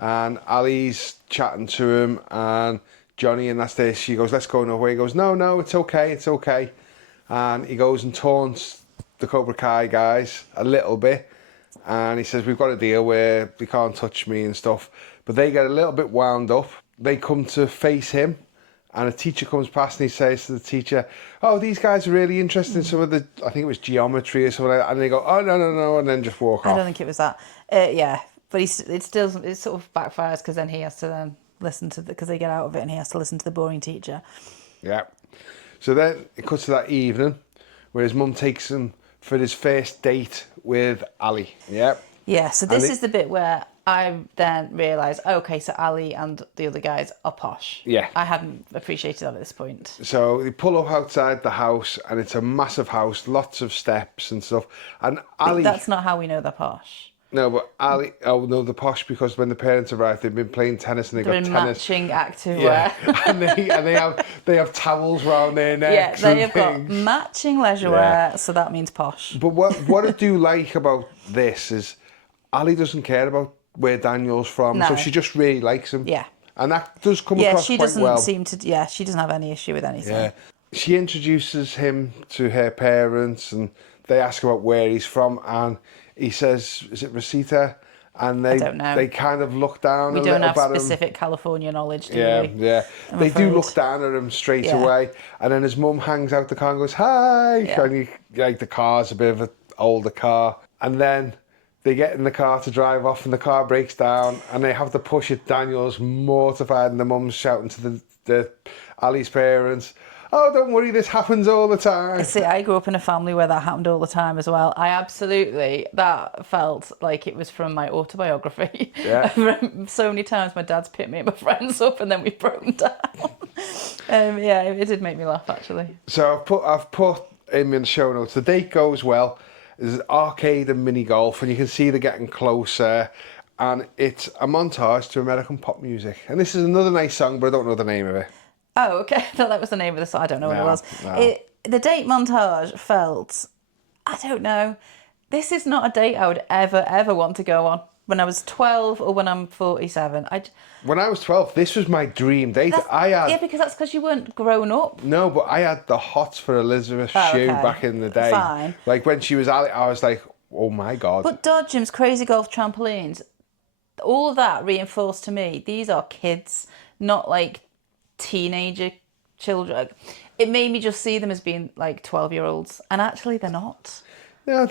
and Ali's chatting to him, and Johnny, and that's this. She goes, let's go no way. He goes, no, it's okay, it's okay. And he goes and taunts the Cobra Kai guys a little bit. And he says, we've got a deal where they can't touch me and stuff. But they get a little bit wound up. They come to face him. And a teacher comes past and he says to the teacher, oh, these guys are really interested in some of the, I think it was geometry or something like that. And they go, oh, no, and then just walk off. I don't think it was that. Yeah, but it sort of backfires, because then he has to then listen to because they get out of it and he has to listen to the boring teacher. Yeah. So then it cuts to that evening where his mum takes him for his first date with Ali. Yeah. Yeah, so this is the bit where I then realised, okay, so Ali and the other guys are posh. Yeah. I hadn't appreciated that at this point. So they pull up outside the house, and it's a massive house, lots of steps and stuff. And Ali... That's not how we know they're posh. No, but Ali... Oh, no, the posh, because when the parents arrive, they've been playing tennis and they've got tennis... matching activewear. and they have towels round their necks. Yeah, they have got matching leisure wear, so that means posh. But what I do like about this is Ali doesn't care about where Daniel's from, so she just really likes him. Yeah. And that does come across quite well. She doesn't have any issue with anything. Yeah. She introduces him to her parents, and they ask about where he's from, and he says, is it Rosita? And I don't know. They kind of look down a little We at him. don't have specific California knowledge, do we? Yeah. They do look down at him straight away. And then his mum hangs out the car and goes, hi! Yeah. And the car's a bit of an older car. And then they get in the car to drive off, and the car breaks down, and they have to push it. Daniel's mortified, and the mum's shouting to the Ali's parents, oh, don't worry, this happens all the time. See, I grew up in a family where that happened all the time as well. That felt like it was from my autobiography. Yeah. So many times my dad's picked me and my friends up, and then we've broken down. It did make me laugh, actually. So I've put him in the show notes. The date goes well. There's arcade and mini golf, and you can see they're getting closer. And it's a montage to American pop music. And this is another nice song, but I don't know the name of it. Oh, okay. I thought that was the name of the song. I don't know what it was. No. The date montage felt, I don't know. This is not a date I would ever want to go on. When I was 12 or when I'm 47. When I was 12, this was my dream date. Yeah, because that's because you weren't grown up. No, but I had the hots for Elizabeth Shue back in the day. Fine. Like when she was Ali, I was like, oh my God. But Dodgems, Crazy Golf Trampolines, all of that reinforced to me, these are kids, not like teenager children. It made me just see them as being like 12-year-olds, and actually they're not. No,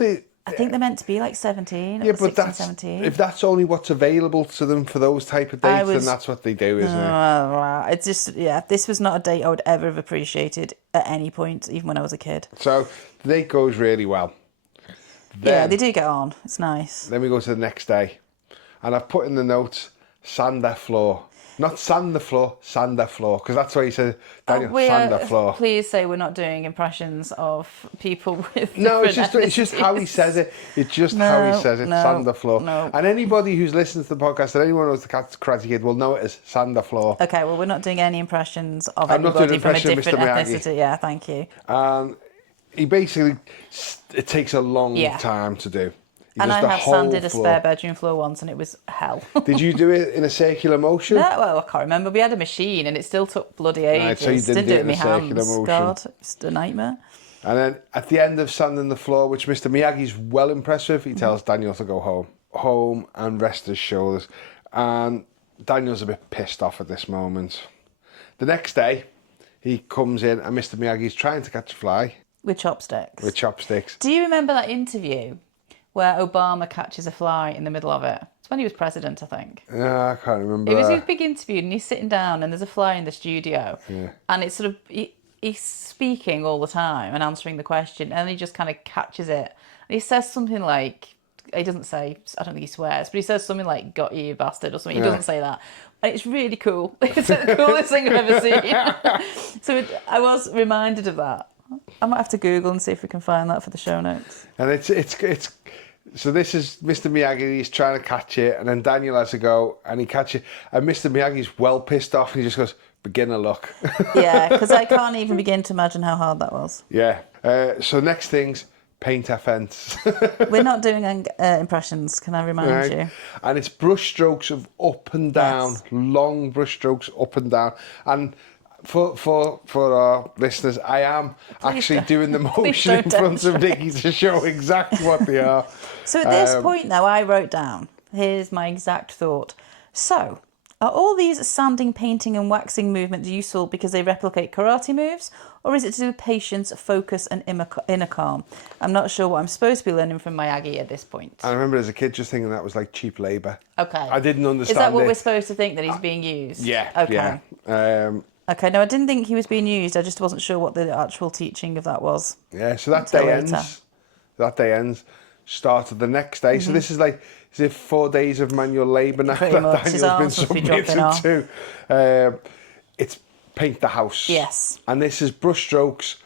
I think they're meant to be like 17. Yeah, but 16, 17. If that's only what's available to them for those type of dates, then that's what they do, isn't it? It's just, this was not a date I would ever have appreciated at any point, even when I was a kid. So the date goes really well. Then, they do get on. It's nice. Then we go to the next day, and I've put in the notes, sand their floor. Not sand the floor, sander floor, because that's why he said, Daniel, sander floor. Please say we're not doing impressions of people with No, it's different just how he says it. It's just No, how he says it, no, sander floor. no. And anybody who's listened to the podcast, and anyone who knows the Karate Kid will know it as sander floor. Okay, well, we're not doing any impressions of I'm not doing anybody from a impression of different Mr. Miyagi. ethnicity. Yeah, thank you. He basically, it takes a long Yeah. time to do. He And does I the have whole sanded a floor. spare bedroom floor once, and it was hell. Did you do it in a circular motion? No, well, I can't remember. We had a machine, and it still took bloody ages. Right, so you didn't do it do in a with my circular hands. motion. God, it's a nightmare. And then at the end of sanding the floor, which Mr. Miyagi's well impressed with, he tells Daniel to go home and rest his shoulders. And Daniel's a bit pissed off at this moment. The next day, he comes in and Mr. Miyagi's trying to catch a fly With chopsticks. with chopsticks. Do you remember that interview where Obama catches a fly in the middle of it? It's when he was president, I think. I can't remember It was that. his big interview, and he's sitting down, and there's a fly in the studio, and it's sort of he's speaking all the time and answering the question, and he just kind of catches it, and he says something like, he doesn't say, I don't think he swears, but he says something like "got you, you bastard" or something. He doesn't say that. And it's really cool. It's the coolest thing I've ever seen. So I was reminded of that. I might have to Google and see if we can find that for the show notes. And it's so this is Mr. Miyagi, he's trying to catch it, and then Daniel has to go and he catches it, and Mr. Miyagi's well pissed off, and he just goes, beginner luck. Yeah, because I can't even begin to imagine how hard that was. Yeah. So next thing's paint a fence. We're not doing impressions, can I remind you? And it's brush strokes of up and down, long brush strokes up and down. And for our listeners, I am actually don't. doing the Please motion in don't front of Nicky to show exactly what they are. So at this point, though, I wrote down, here's my exact thought. So, are all these sanding, painting and waxing movements useful because they replicate karate moves? Or is it to do with patience, focus and inner calm? I'm not sure what I'm supposed to be learning from Miyagi at this point. I remember as a kid just thinking that was like cheap labour. Okay. I didn't understand Is that what it. we're supposed to think, that he's being used? Yeah. Okay. Yeah. Okay, no, I didn't think he was being used. I just wasn't sure what the actual teaching of that was. Yeah, so that Until day later. ends. That day ends. Started the next day. So this is like, is it 4 days of manual labour now Pretty that much. His Daniel's been arms must be submitted dropping off. to? It's paint the house. Yes. And this is brush strokes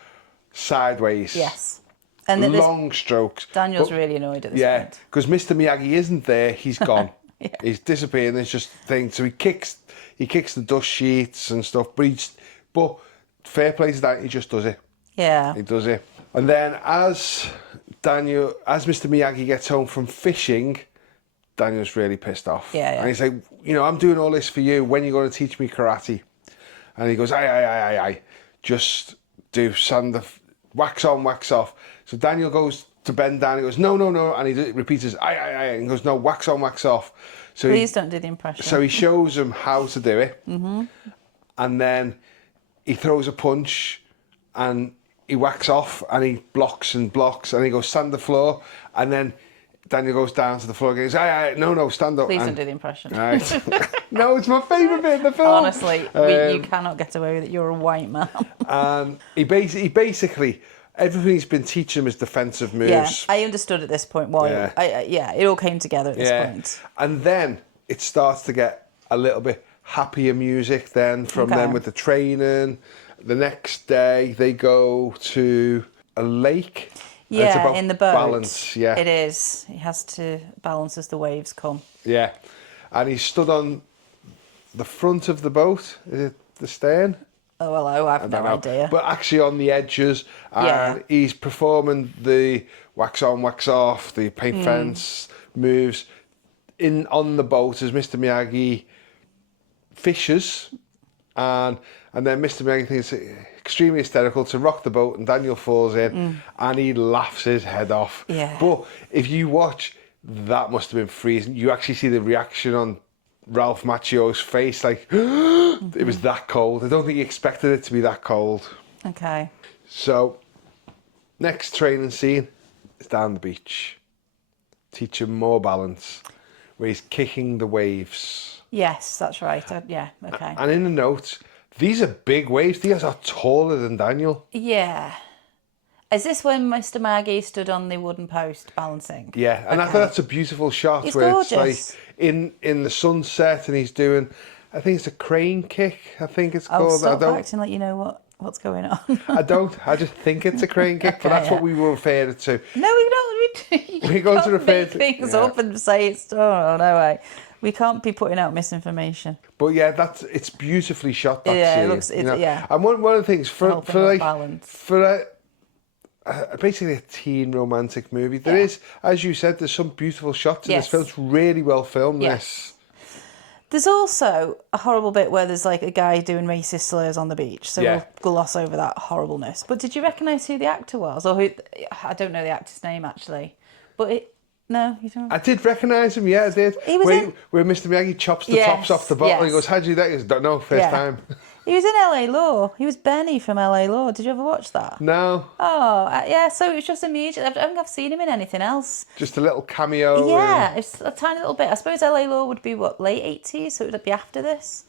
sideways. Yes. And that Long strokes. Daniel's But- really annoyed at this Yeah, point. because Mr. Miyagi isn't there. He's gone. He's disappeared. There's just things. So he kicks the dust sheets and stuff. But fair play to that, he just does it. Yeah. He does it. And then as Mr. Miyagi gets home from fishing, Daniel's really pissed off. Yeah. And he's like, I'm doing all this for you. When are you going to teach me karate? And he goes, aye. Just do wax on, wax off. So Daniel goes to bend down. He goes, no. And he repeats his aye. And he goes, no, wax on, wax off. So Please don't do the impression. So he shows him how to do it. Mm-hmm. And then he throws a punch and he whacks off and he blocks and he goes, stand the floor. And then Daniel goes down to the floor and goes, aye, no, stand up. Please and, don't do the impression. Right. No, it's my favourite bit in the film. Honestly, you cannot get away with it. You're a white man. And he basically, everything he's been teaching him is defensive moves. Yeah, I understood at this point why. It all came together at this point. And then it starts to get a little bit happier music then from them with the training. The next day they go to a lake. Yeah, it's about in the boat. Balance, yeah. It is. He has to balance as the waves come. Yeah. And he stood on the front of the boat. Is it the stern? Oh, well, I have no idea. But actually on the edges. And he's performing the wax on, wax off, the paint fence moves on the boat as Mr. Miyagi fishes. And then Mr. Miyagi thinks it's extremely hysterical to rock the boat, and Daniel falls in and he laughs his head off. Yeah. But if you watch, that must have been freezing. You actually see the reaction on Ralph Macchio's face, like, it was that cold. I don't think he expected it to be that cold. Okay. So, next training scene is down the beach. Teach him more balance, where he's kicking the waves. Yes, that's right. Yeah, okay. And in the notes, these are big waves. These are taller than Daniel. Yeah. Is this when Mr. Miyagi stood on the wooden post balancing? Yeah, and I thought that's a beautiful shot It's where gorgeous. it's like in the sunset and he's doing, I think it's a crane kick. I think it's Oh, called. stop acting like you know what's going on. I don't. I just think it's a crane kick, but that's what we were referring to. No, we don't. We're going to refer make things up and say it's. Oh no way. We can't be putting out misinformation. But yeah, it's beautifully shot. That Yeah, scene, it looks. Yeah. And one of the things for like balance. for basically a teen romantic movie, there is, as you said, there's some beautiful shots in this film. It's really well filmed. This. There's also a horrible bit where there's like a guy doing racist slurs on the beach, so we'll gloss over that horribleness. But did you recognise who the actor was, or who? I don't know the actor's name actually, but no, you don't. I did recognise him. Yeah, I did. He was where Mr. Miyagi chops the tops off the bottle. He goes, "How'd you do that?" He goes, "Don't know, first time." He was in LA Law. He was Benny from LA Law. Did you ever watch that? No. Oh, yeah. So it was just immediate. I don't think I've seen him in anything else. Just a little cameo. Yeah, it's a tiny little bit. I suppose LA Law would be what, late 80s, so it would be after this.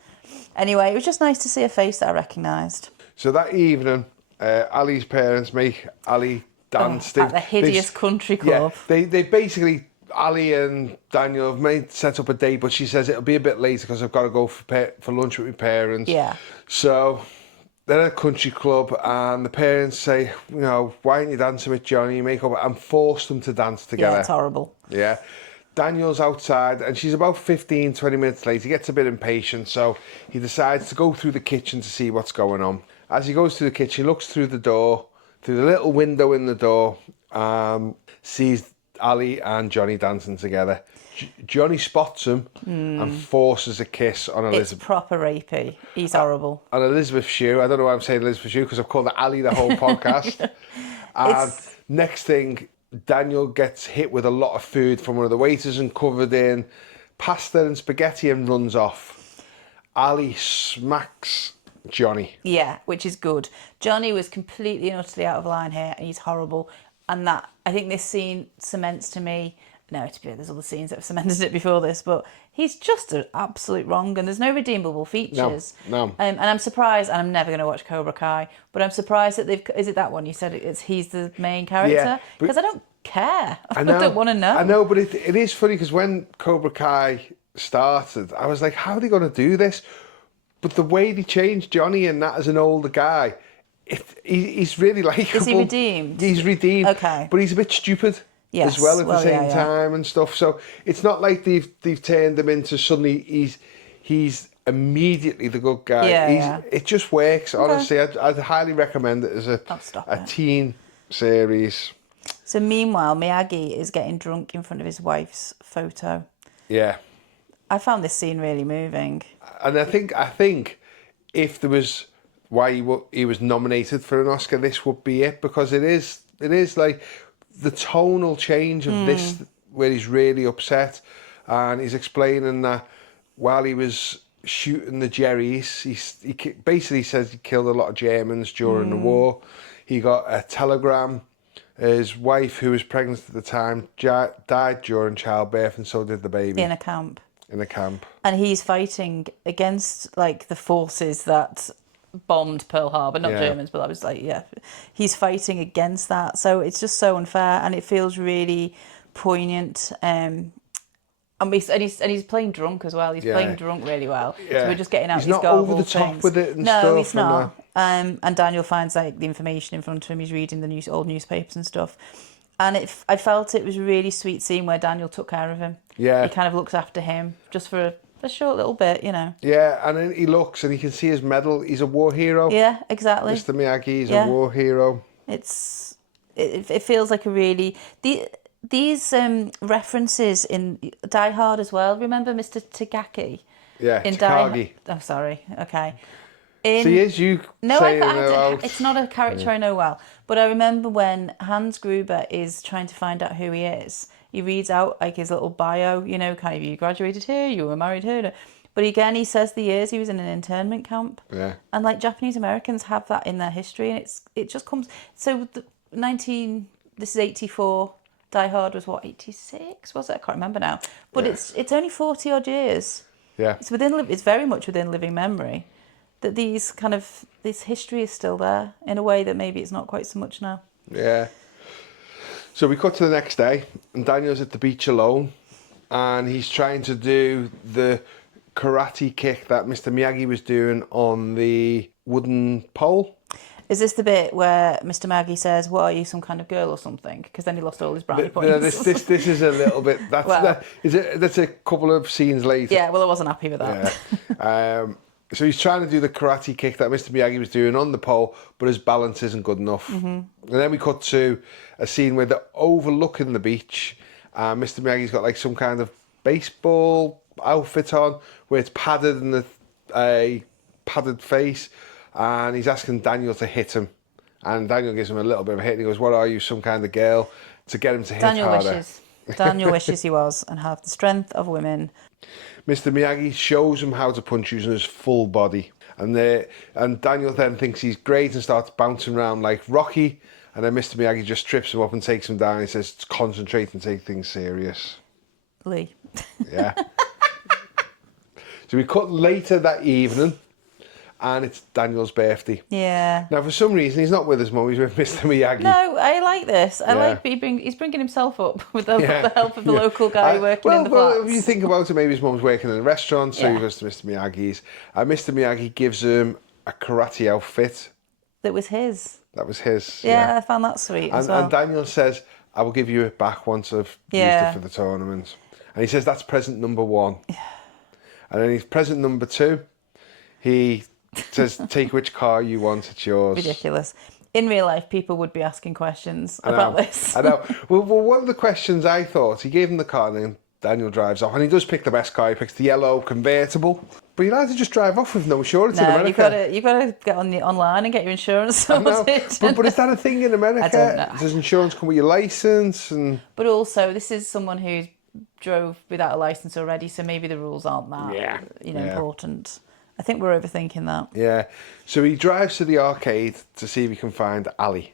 Anyway, it was just nice to see a face that I recognised. So that evening, Ali's parents make Ali dance. At the hideous country club. Yeah, they basically, Ali and Daniel have set up a date, but she says it'll be a bit later because I've got to go for lunch with my parents. Yeah. So they're at a country club and the parents say, you know, why aren't you dancing with Johnny? Make up and force them to dance together. Yeah, it's horrible. Yeah. Daniel's outside and she's about 15, 20 minutes late. He gets a bit impatient, so he decides to go through the kitchen to see what's going on. As he goes through the kitchen, he looks through the door, through the little window in the door, sees Ali and Johnny dancing together. Johnny spots him and forces a kiss on Elizabeth. It's proper rapey. He's horrible. On Elizabeth's shoe. I don't know why I'm saying Elizabeth's shoe because I've called her Ali the whole podcast. And next thing, Daniel gets hit with a lot of food from one of the waiters and covered in pasta and spaghetti and runs off. Ali smacks Johnny. Yeah, which is good. Johnny was completely and utterly out of line here and he's horrible. And that, I think this scene cements to me, no, to be fair, there's other scenes that have cemented it before this, but he's just an absolute wrong and there's no redeemable features. No. And I'm surprised, and I'm never going to watch Cobra Kai, but I'm surprised that is it that one? You said he's the main character? Because I don't care. I don't want to know. I know, but it is funny because when Cobra Kai started, I was like, how are they going to do this? But the way they changed Johnny and that as an older guy, he's really likeable. Is he redeemed? He's redeemed. Okay. But he's a bit stupid as well at the same time and stuff. So it's not like they've turned him into suddenly he's immediately the good guy. It just works, honestly. I'd highly recommend it as a teen series. So meanwhile, Miyagi is getting drunk in front of his wife's photo. Yeah. I found this scene really moving. And I think if there was why he was nominated for an Oscar, this would be it, because it is like the tonal change of this, where he's really upset and he's explaining that while he was shooting the Jerrys, he basically says he killed a lot of Germans during the war. He got a telegram. His wife, who was pregnant at the time, died during childbirth, and so did the baby. In a camp. And he's fighting against like the forces that bombed Pearl Harbor, not Germans, but I was like, he's fighting against that. So it's just so unfair, and it feels really poignant. And he's playing drunk as well. He's playing drunk really well. Yeah. So we're just getting out He's these not garbled over the top things. with it and stuff. No, he's not. And Daniel finds like the information in front of him. He's reading the old newspapers and stuff. And I felt it was a really sweet scene where Daniel took care of him. Yeah. He kind of looks after him just for a short little bit, you know. Yeah, and then he looks and he can see his medal. He's a war hero. Yeah, exactly. Mr. Miyagi is a war hero. It feels like a really... These references in Die Hard as well. Remember Mr. Tagaki? Yeah, in Takagi. Oh, sorry. Okay. See, is you saying it's not a character I know well. But I remember when Hans Gruber is trying to find out who he is, he reads out like his little bio, you know, kind of, you graduated here, you were married here. But again, he says the years he was in an internment camp. Yeah. And like Japanese Americans have that in their history, and it just comes... So this is 84... Die Hard was what, 86 was it? I can't remember now. But it's only 40 odd years. Yeah. It's very much within living memory that this history is still there in a way that maybe it's not quite so much now. Yeah. So we cut to the next day and Daniel's at the beach alone and he's trying to do the karate kick that Mr. Miyagi was doing on the wooden pole. Is this the bit where Mr. Miyagi says, "What are you, some kind of girl or something?" Because then he lost all his brownie points. No, this is a little bit. That's a couple of scenes later. Yeah, well, I wasn't happy with that. Yeah. So he's trying to do the karate kick that Mr. Miyagi was doing on the pole, but his balance isn't good enough. And then we cut to a scene where they're overlooking the beach. Mr. Miyagi's got like some kind of baseball outfit on, where it's padded and a padded face. And he's asking Daniel to hit him. And Daniel gives him a little bit of a hit. And he goes, "What are you, some kind of girl?" To get him to hit harder. Daniel wishes he was and have the strength of women. Mr. Miyagi shows him how to punch using his full body. And Daniel then thinks he's great and starts bouncing around like Rocky. And then Mr. Miyagi just trips him up and takes him down. He says, "Concentrate and take things serious." Lee. Yeah. So we cut later that evening. And it's Daniel's birthday. Yeah. Now, for some reason, he's not with his mum. He's with Mr. Miyagi. No, I like this. I like he's bringing himself up with the help of the local guy working in the flats. Well, if you think about it, maybe his mum's working in a restaurant, so he goes to Mr. Miyagi's. And Mr. Miyagi gives him a karate outfit. That was his. That was his. Yeah, I found that sweet as well. And Daniel says, "I will give you it back once I've used it for the tournament." And he says, "That's present number 1. And then he's present number 2. He says, "Take which car you want, it's yours." Ridiculous. In real life, people would be asking questions about this. I know. Well, one of the questions I thought, he gave him the car and then Daniel drives off. And he does pick the best car. He picks the yellow convertible. But you're allowed to just drive off with no insurance in America. You've got to get online and get your insurance sorted. But is that a thing in America? I don't know. Does insurance come with your licence? But also, this is someone who drove without a licence already, so maybe the rules aren't that important. I think we're overthinking that. Yeah. So he drives to the arcade to see if he can find Ali.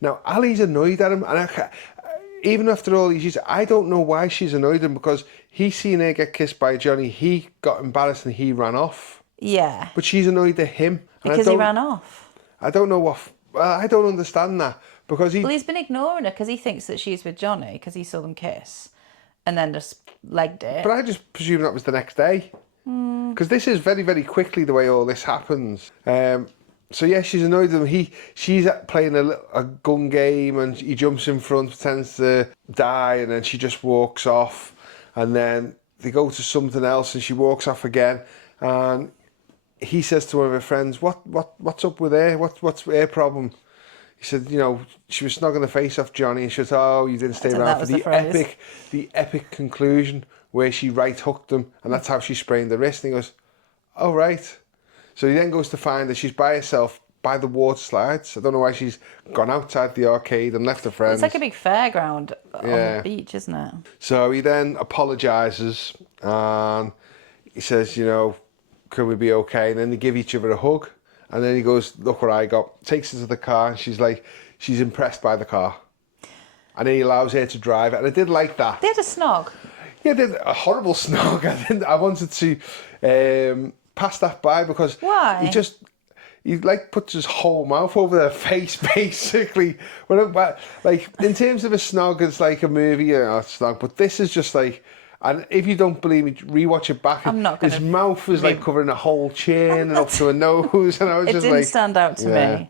Now, Ali's annoyed at him. And even after all these years, I don't know why she's annoyed at him, because he's seen her get kissed by Johnny. He got embarrassed and he ran off. Yeah. But she's annoyed at him. Because he ran off. I don't know what... I don't understand that. Because he's been ignoring her because he thinks that she's with Johnny because he saw them kiss and then just legged it. But I just presume that was the next day. Because this is very, very quickly the way all this happens. So yeah, she's annoyed with him. She's playing a gun game and he jumps in front, pretends to die, and then she just walks off. And then they go to something else and she walks off again. And he says to one of her friends, what's up with her? What's her problem? He said, she was snogging the face off Johnny, and she said, "Oh, you didn't stay around for the epic conclusion where she right hooked him, and that's how she sprained the wrist." And he goes, "Oh, right." So he then goes to find that she's by herself by the water slides. I don't know why she's gone outside the arcade and left her friends. It's like a big fairground on the beach, isn't it? So he then apologises and he says, "Can we be okay?" And then they give each other a hug. And then he goes, "Look what I got." Takes her to the car, and she's impressed by the car. And then he allows her to drive it. And I did like that. They had a snog. Yeah, they had a horrible snog. I wanted to pass that by because... Why? He puts his whole mouth over their face, basically. In terms of a snog, it's like a movie, snog. But this is just like... And if you don't believe me, rewatch it back. His mouth was covering a whole chin and up to a nose, and I was just like... It didn't stand out to me.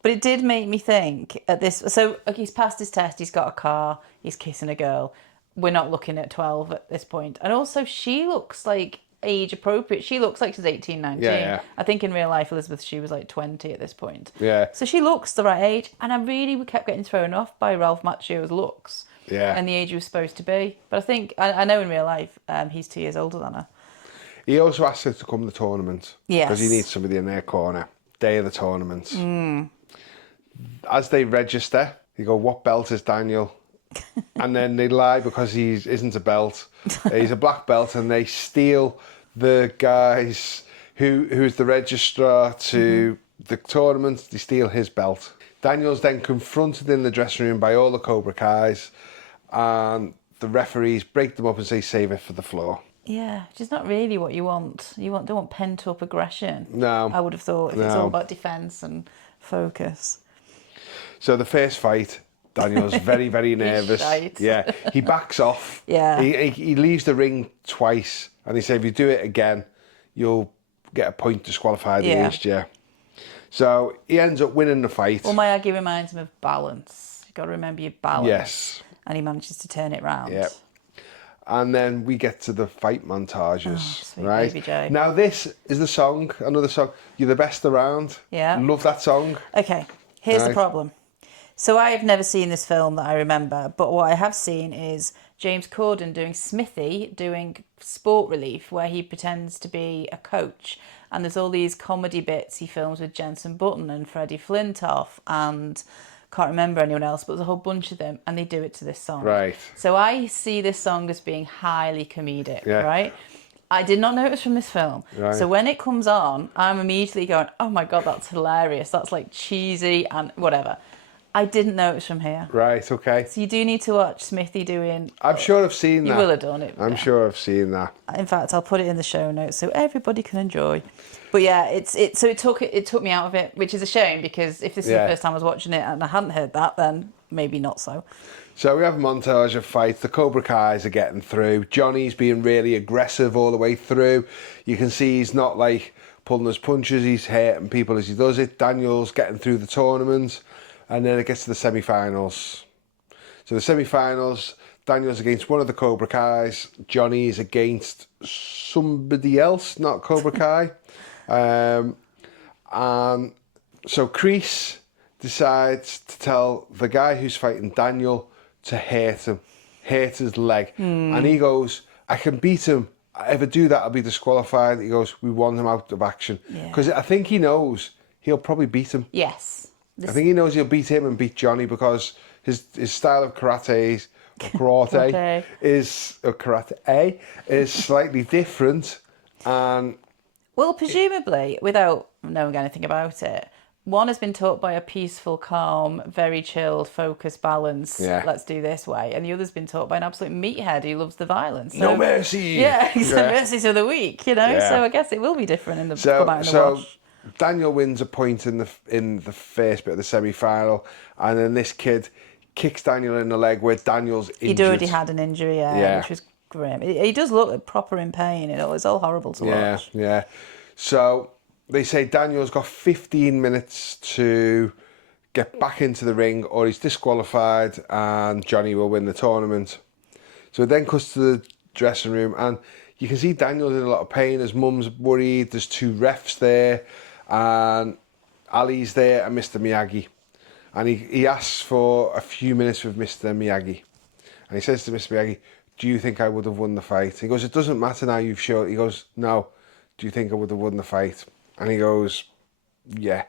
But it did make me think at this... So he's passed his test, he's got a car, he's kissing a girl. We're not looking at 12 at this point. And also, she looks like age appropriate. She looks like she's 18, 19. Yeah. I think in real life, Elizabeth, she was like 20 at this point. Yeah. So she looks the right age. And I really kept getting thrown off by Ralph Macchio's looks. Yeah. And the age he was supposed to be. But I think, I know in real life, he's 2 years older than her. He also asked her to come to the tournament. Yes. Because he needs somebody in their corner. Day of the tournament. As they register, they go, "What belt is Daniel?" And then they lie because he isn't a belt. He's a black belt, and they steal the guys who's the registrar to the tournament. They steal his belt. Daniel's then confronted in the dressing room by all the Cobra Kais, and the referees break them up and say, "Save it for the floor." Yeah, which is not really what you want. Don't want pent-up aggression. No. I would have thought if it's all about defence and focus. So the first fight Daniel's very, very nervous. shite. Yeah, he backs off. Yeah. He leaves the ring twice, and he said, if you do it again, you'll get a point disqualified against you. So he ends up winning the fight. Well, Miyagi reminds him of balance. You've got to remember your balance. Yes. And he manages to turn it round. Yeah. And then we get to the fight montages, sweet right? baby Joe. Now this is the song, another song. You're the best around. Yeah. Love that song. Okay, here's the problem. So I have never seen this film that I remember, but what I have seen is James Corden doing Smithy, doing Sport Relief, where he pretends to be a coach. And there's all these comedy bits he films with Jensen Button and Freddie Flintoff and can't remember anyone else, but there's a whole bunch of them, and they do it to this song. Right. So I see this song as being highly comedic, right? I did not know it was from this film. Right. So when it comes on, I'm immediately going, oh my God, that's hilarious. That's like cheesy and whatever. I didn't know it was from here. Right, okay. So you do need to watch Smithy doing... I'm sure I've seen that. You will have done it. I'm sure I've seen that. In fact, I'll put it in the show notes so everybody can enjoy. But yeah, it took me out of it, which is a shame because if this is the first time I was watching it and I hadn't heard that, then maybe not so. So we have a montage of fights. The Cobra Kais are getting through. Johnny's being really aggressive all the way through. You can see he's not like pulling his punches. He's hurting people as he does it. Daniel's getting through the tournament. And then it gets to the semi-finals. So the semi-finals, Daniel's against one of the Cobra Kais. Johnny's against somebody else, not Cobra Kai. And so Kreese decides to tell the guy who's fighting Daniel to hurt his leg. And he goes, I can beat him. If I do that, I'll be disqualified. He goes, we want him out of action. Because I think he knows he'll probably beat him. Yes. I think he knows he'll beat him and beat Johnny because his style of karate is slightly different. And well, presumably, without knowing anything about it, one has been taught by a peaceful, calm, very chilled, focused, balanced, let's do this way. And the other's been taught by an absolute meathead who loves the violence. So, no mercy. Yeah, mercy to the weak, you know? Yeah. So I guess it will be different in the wash. Daniel wins a point in the first bit of the semi-final, and then this kid kicks Daniel in the leg where Daniel's injured. He'd already had an injury, which was grim. He does look proper in pain. It's all horrible to watch. Yeah. So they say Daniel's got 15 minutes to get back into the ring or he's disqualified and Johnny will win the tournament. So it then cuts to the dressing room and you can see Daniel's in a lot of pain. His mum's worried. There's two refs there and Ali's there and Mr. Miyagi. And he asks for a few minutes with Mr. Miyagi. And he says to Mr. Miyagi, do you think I would have won the fight? He goes, it doesn't matter now you've shown. He goes, no. Do you think I would have won the fight? And he goes, yeah.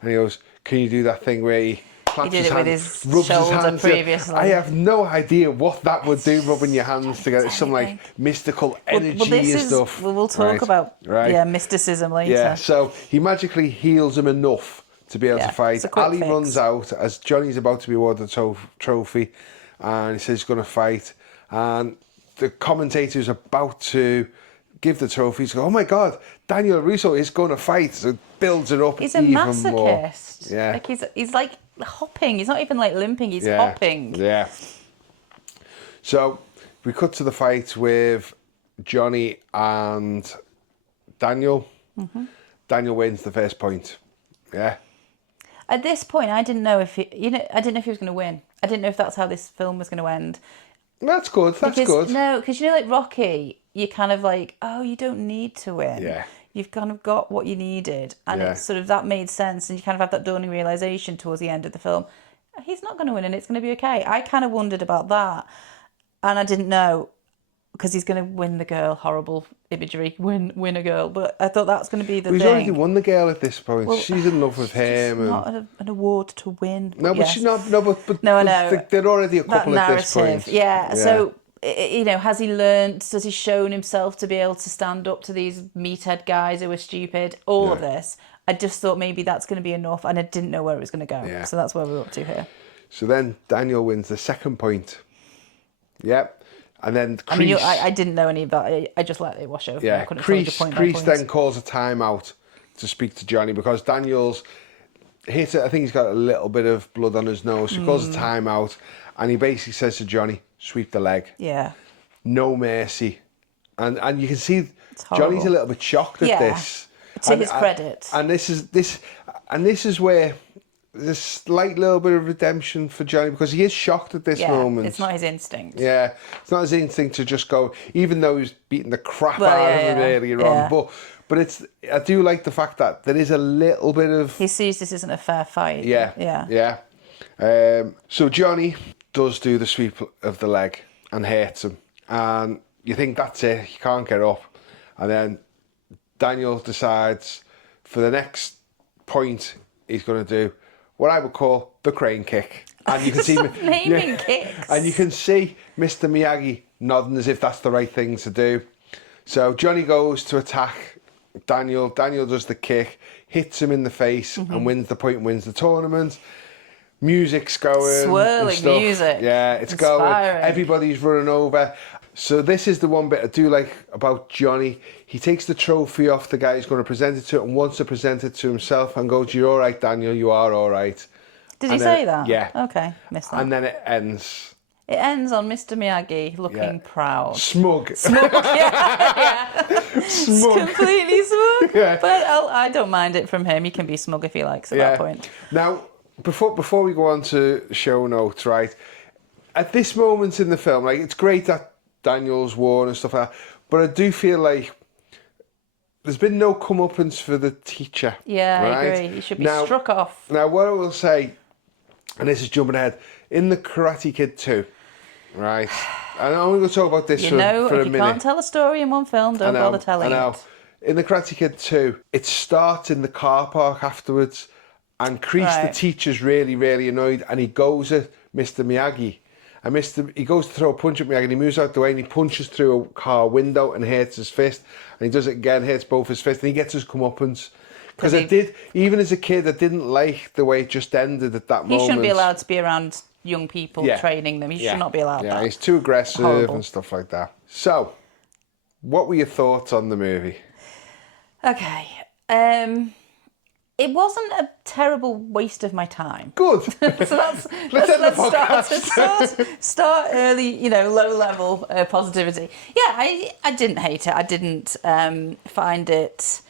And he goes, can you do that thing where he claps he did his it hand, with his rubs shoulder his hands previously. I have no idea what that would do, rubbing your hands together. It's some like mystical energy and stuff. We'll talk about mysticism later. Yeah, so he magically heals him enough to be able to fight. Ali runs out as Johnny's about to be awarded a trophy and he says he's going to fight. And the commentator's about to give the trophy. He's going, oh my God, Daniel Russo is going to fight. So it builds it up even more. He's a masochist. Yeah. Like he's like hopping. He's not even like limping. He's hopping. Yeah. So we cut to the fight with Johnny and Daniel. Mm-hmm. Daniel wins the first point. Yeah. At this point, I didn't know if I didn't know if he was going to win. I didn't know if that's how this film was going to end. That's good. That's good. No, because like Rocky, you're kind of like, oh, you don't need to win. Yeah. You've kind of got what you needed, and it's sort of that made sense, and you kind of have that dawning realization towards the end of the film. He's not going to win, and it's going to be okay. I kind of wondered about that, and I didn't know because he's going to win the girl. Horrible imagery, win a girl. But I thought that's going to be the thing. He's already won the girl at this point. Well, she's in love with him. It's not an award to win. No, but she's not. No, but no, I know. They're already a couple at this point. Yeah. So, has he learned? Has he shown himself to be able to stand up to these meathead guys who are stupid? All of this. I just thought maybe that's going to be enough, and I didn't know where it was going to go. Yeah. So that's where we're up to here. So then Daniel wins the second point. Yep. And then Kreese, I didn't know any of that. I just let it wash over. Yeah, Kreese then calls a timeout to speak to Johnny because Daniel's hit it. I think he's got a little bit of blood on his nose. So he calls a timeout, and he basically says to Johnny, "Sweep the leg." Yeah. No mercy, and you can see horrible. Johnny's a little bit shocked at this. To his credit. And this is where there's a slight little bit of redemption for Johnny, because he is shocked at this moment. It's not his instinct. Yeah, it's not his instinct to just go, even though he's beating the crap out of him earlier on. But I do like the fact that there is a little bit of... He sees this isn't a fair fight. Yeah. So Johnny does do the sweep of the leg and hurts him. And you think that's it, he can't get up. And then Daniel decides for the next point he's going to do what I would call the crane kick. And you can see naming kicks. And you can see Mr. Miyagi nodding as if that's the right thing to do. So Johnny goes to attack Daniel. Daniel does the kick, hits him in the face, and wins the point, wins the tournament. Music's going. Swirling music. Yeah, it's Inspiring. going. Everybody's running over. So this is the one bit I do like about Johnny. He takes the trophy off the guy who's going to present it to, and wants to present it to himself, and goes, "You're all right, Daniel, you are all right." Did he say that? Yeah. Okay, missed that. And then it ends. It ends on Mr. Miyagi looking proud. Smug. Smug, yeah. Smug. Completely smug. Yeah. But I don't mind it from him. He can be smug if he likes at that point. Now, before we go on to show notes, right? At this moment in the film, like, it's great that Daniel's won and stuff like that, but I do feel like there's been no comeuppance for the teacher. Yeah, right? I agree. He should be struck off. Now, what I will say, and this is jumping ahead, in the Karate Kid 2, right? And I'm going to talk about this for a minute. If you can't tell a story in one film, don't bother telling it. In the Karate Kid 2, it starts in the car park afterwards, and Kreese, the teacher's really, really annoyed, and he goes at Mr. Miyagi. And he goes to throw a punch at Miyagi, and he moves out the way, and he punches through a car window and hurts his fist. And he does it again, hurts both his fists, and he gets his comeuppance. Because even as a kid, I didn't like the way it just ended at that moment. He shouldn't be allowed to be around young people training them. He should not be allowed that. Yeah, he's too aggressive and stuff like that. So, what were your thoughts on the movie? Okay. It wasn't a terrible waste of my time. Good. So let's start early, low level positivity. Yeah, I didn't hate it. I didn't find it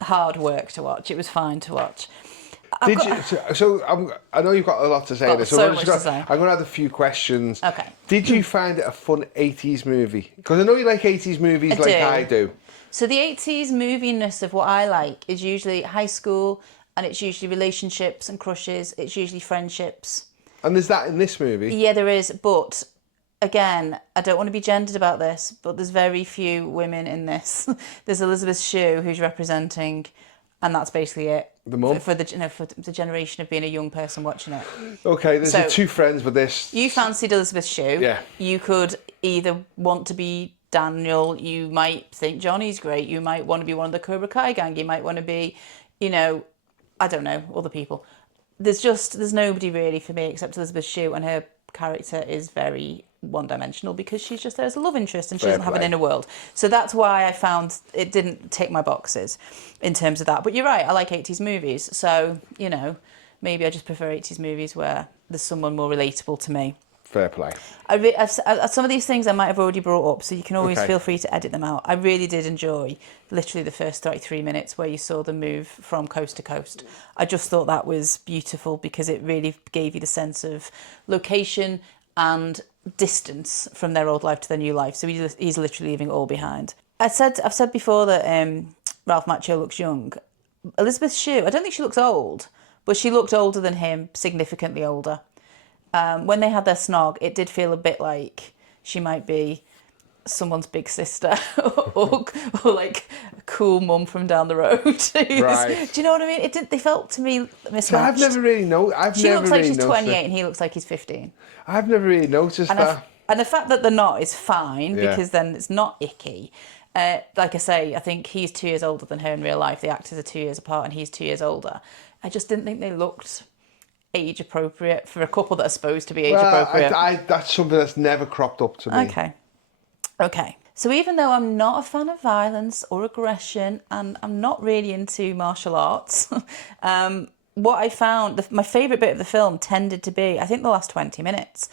hard work to watch. It was fine to watch. I know you've got a lot to say. I'm going to add a few questions. Okay. Did you find it a fun 80s movie? Because I know you like 80s movies I do. So the 80s moviness of what I like is usually high school, and it's usually relationships and crushes. It's usually friendships. And there's that in this movie? Yeah, there is. But again, I don't want to be gendered about this, but there's very few women in this. There's Elizabeth Shue, who's representing, and that's basically it. The mum? For the generation of being a young person watching it. Okay, there's the two friends with this. You fancied Elizabeth Shue. Yeah. You could either want to be Daniel, you might think Johnny's great, you might want to be one of the Cobra Kai gang, you might want to be, I don't know, other people. There's nobody really for me except Elizabeth Shue, and her character is very one-dimensional because she's just there as a love interest and she doesn't have an inner world. So that's why I found it didn't tick my boxes in terms of that. But you're right, I like 80s movies. So, maybe I just prefer 80s movies where there's someone more relatable to me. Fair play. Some of these things I might have already brought up, so you can always feel free to edit them out. I really did enjoy literally the first 33 minutes where you saw them move from coast to coast. I just thought that was beautiful because it really gave you the sense of location and distance from their old life to their new life. So he's literally leaving it all behind. I've said before that Ralph Macchio looks young. Elizabeth Shue, I don't think she looks old, but she looked older than him, significantly older. When they had their snog, it did feel a bit like she might be someone's big sister or like a cool mum from down the road. Right. Do you know what I mean? They felt to me mismatched. I've never really noticed. She looks like she's 28 and he looks like he's 15. I've never really noticed that. And the fact that they're not is fine because then it's not icky. Like I say, I think he's 2 years older than her in real life. The actors are 2 years apart and he's 2 years older. I just didn't think they looked age appropriate for a couple that are supposed to be age appropriate. That's something that's never cropped up to me. Okay. So even though I'm not a fan of violence or aggression and I'm not really into martial arts, what I found, my favourite bit of the film tended to be, I think, the last 20 minutes.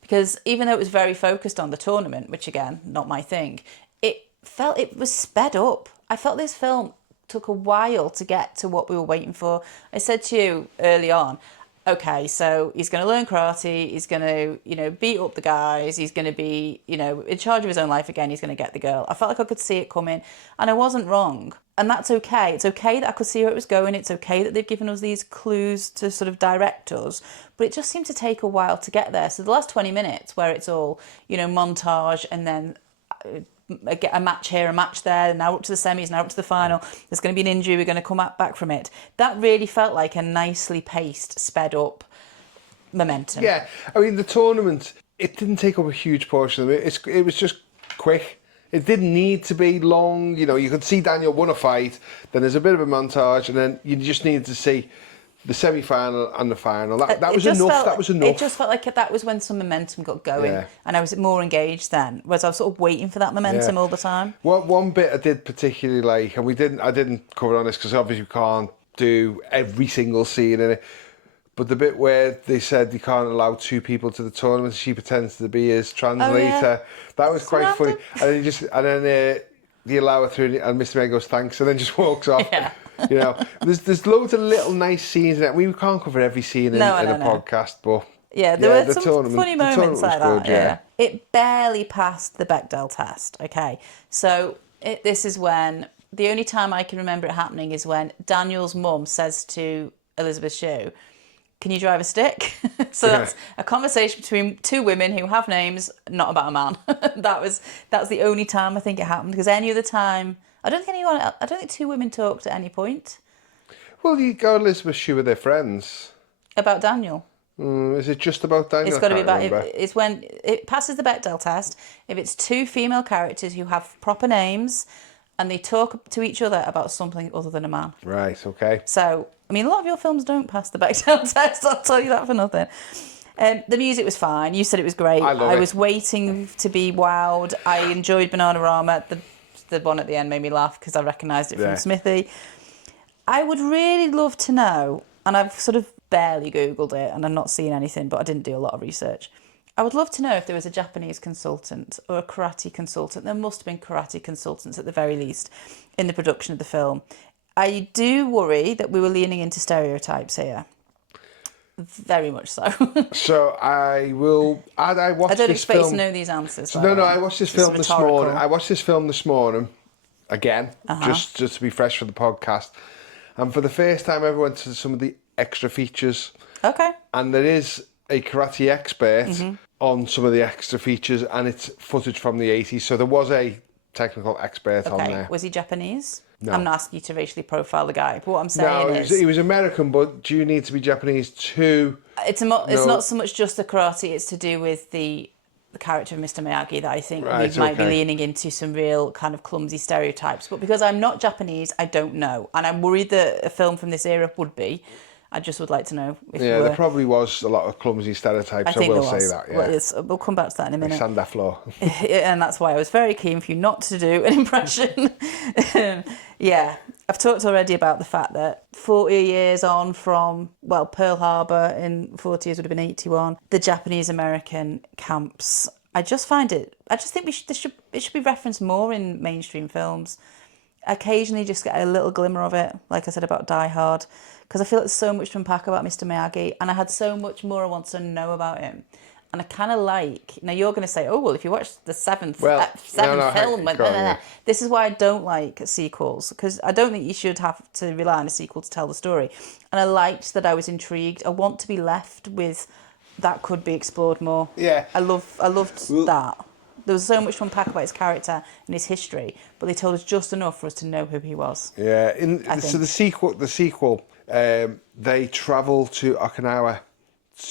Because even though it was very focused on the tournament, which again, not my thing, it was sped up. I felt this film took a while to get to what we were waiting for. I said to you early on, okay, so he's going to learn karate, he's going to, beat up the guys, he's going to be, in charge of his own life again, he's going to get the girl. I felt like I could see it coming, and I wasn't wrong. And that's okay. It's okay that I could see where it was going. It's okay that they've given us these clues to sort of direct us. But it just seemed to take a while to get there. So the last 20 minutes where it's all, montage and then a match here, a match there, now up to the semis, now up to the final. There's going to be an injury, we're going to come back from it. That really felt like a nicely paced, sped up momentum. Yeah, I mean, the tournament, it didn't take up a huge portion of it. It was just quick. It didn't need to be long. You could see Daniel won a fight, then there's a bit of a montage, and then you just needed to see the semi-final and the final. That was enough. That was enough. It just felt like that was when some momentum got going, and I was more engaged then. Whereas I was sort of waiting for that momentum all the time. One bit I did particularly like, and I didn't cover on this because obviously we can't do every single scene in it. But the bit where they said they can't allow two people to the tournament, she pretends to be his translator. That was quite funny. And then they allow her through, and Mr. Miyagi goes thanks, and then just walks off. Yeah. There's loads of little nice scenes in it. We can't cover every scene in a podcast, but there were some funny moments like that. Good, yeah. It barely passed the Bechdel test. Okay, so this is when the only time I can remember it happening is when Daniel's mum says to Elizabeth Shue, "Can you drive a stick?" So that's a conversation between two women who have names, not about a man. That's the only time I think it happened, because any other time, I don't think two women talked at any point. Well, you go Elizabeth Shue with their friends. About Daniel. Is it just about Daniel? It's got to be about. It's when it passes the Bechdel test. If it's two female characters who have proper names, and they talk to each other about something other than a man. Right. Okay. So, I mean, a lot of your films don't pass the Bechdel test. I'll tell you that for nothing. The music was fine. You said it was great. I was waiting to be wowed. I enjoyed Bananarama. The one at the end made me laugh because I recognised it from Smithy. I would really love to know, and I've sort of barely Googled it, and I'm not seeing anything, but I didn't do a lot of research. I would love to know if there was a Japanese consultant or a karate consultant. There must have been karate consultants at the very least in the production of the film. I do worry that we were leaning into stereotypes here. Very much so. So I watched I don't this expect film. you to know these answers. No, I watched this film this morning. I watched this film this morning again, just to be fresh for the podcast. And for the first time, I ever went to some of the extra features. Okay. And there is a karate expert on some of the extra features, and it's footage from the 80s. So there was a technical expert on there. Was he Japanese? No. I'm not asking you to racially profile the guy, but what I'm saying is... he was American, but do you need to be Japanese too? It's not so much just the karate, it's to do with the character of Mr. Miyagi that I think we might be leaning into some real kind of clumsy stereotypes. But because I'm not Japanese, I don't know. And I'm worried that a film from this era would be. I just would like to know if there probably was a lot of clumsy stereotypes. I will say that. Yeah. We'll come back to that in a minute. Sand that floor. And that's why I was very keen for you not to do an impression. I've talked already about the fact that 40 years on from, Pearl Harbor in 40 years would have been 81, the Japanese-American camps. I just think it should be referenced more in mainstream films. Occasionally just get a little glimmer of it, like I said about Die Hard, because I feel there's so much to unpack about Mr. Miyagi, and I had so much more I want to know about him. And I kind of now you're going to say, if you watch the seventh film, this is why I don't like sequels, because I don't think you should have to rely on a sequel to tell the story. And I liked that I was intrigued. I want to be left with that could be explored more. Yeah. I loved that. There was so much to unpack about his character and his history, but they told us just enough for us to know who he was. Yeah. So the sequel, they travel to Okinawa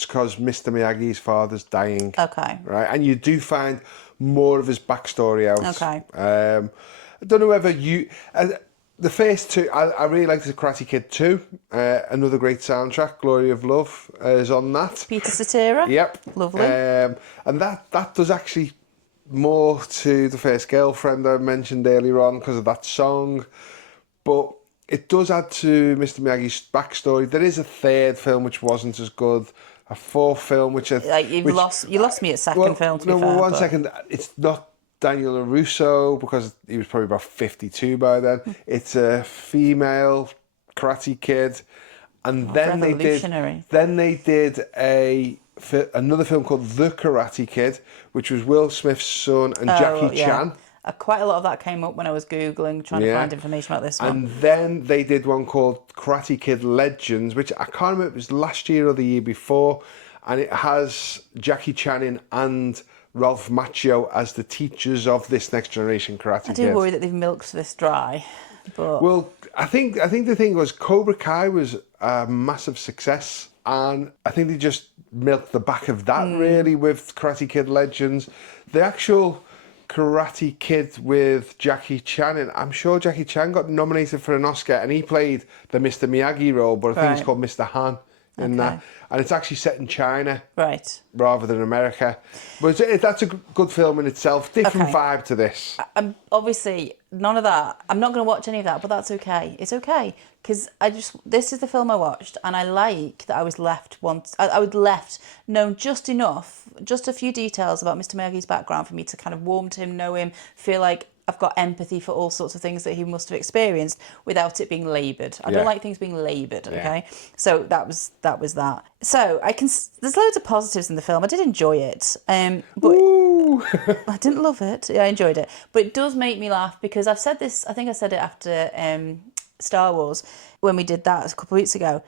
because Mr. Miyagi's father's dying. Okay. Right, and you do find more of his backstory out. Okay. I don't know whether you... the first two, I really liked The Karate Kid 2. Another great soundtrack, Glory of Love, is on that. Peter Cetera. Yep. Lovely. And that does actually more to The First Girlfriend I mentioned earlier on because of that song. But it does add to Mr. Miyagi's backstory. There is a third film which wasn't as good, a fourth film which Like you lost me at second film. To be fair, one second. It's not Daniel LaRusso because he was probably about 52 by then. It's a female Karate Kid, and then they did another film called The Karate Kid, which was Will Smith's son and Jackie Chan. Quite a lot of that came up when I was Googling, trying to find information about this one. And then they did one called Karate Kid Legends, which I can't remember if it was last year or the year before, and it has Jackie Chan in and Ralph Macchio as the teachers of this next generation Karate Kid. I do worry that they've milked this dry, but... Well, I think the thing was Cobra Kai was a massive success, and I think they just milked the back of that really with Karate Kid Legends. The actual Karate Kid with Jackie Chan, and I'm sure Jackie Chan got nominated for an Oscar, and he played the Mr. Miyagi role, but I think he's called Mr. Han in that, and it's actually set in China, rather than America. But that's a good film in itself. Different vibe to this. Obviously, none of that. I'm not going to watch any of that, but that's okay. It's okay because this is the film I watched, and I like that I was left I was left knowing just enough, just a few details about Mr. Miyagi's background for me to kind of warm to him, know him, feel like I've got empathy for all sorts of things that he must have experienced without it being laboured. I don't like things being laboured, okay? So that was that. So there's loads of positives in the film. I did enjoy it. But I didn't love it. I enjoyed it. But it does make me laugh because I've said this, I think I said it after Star Wars when we did that a couple of weeks ago.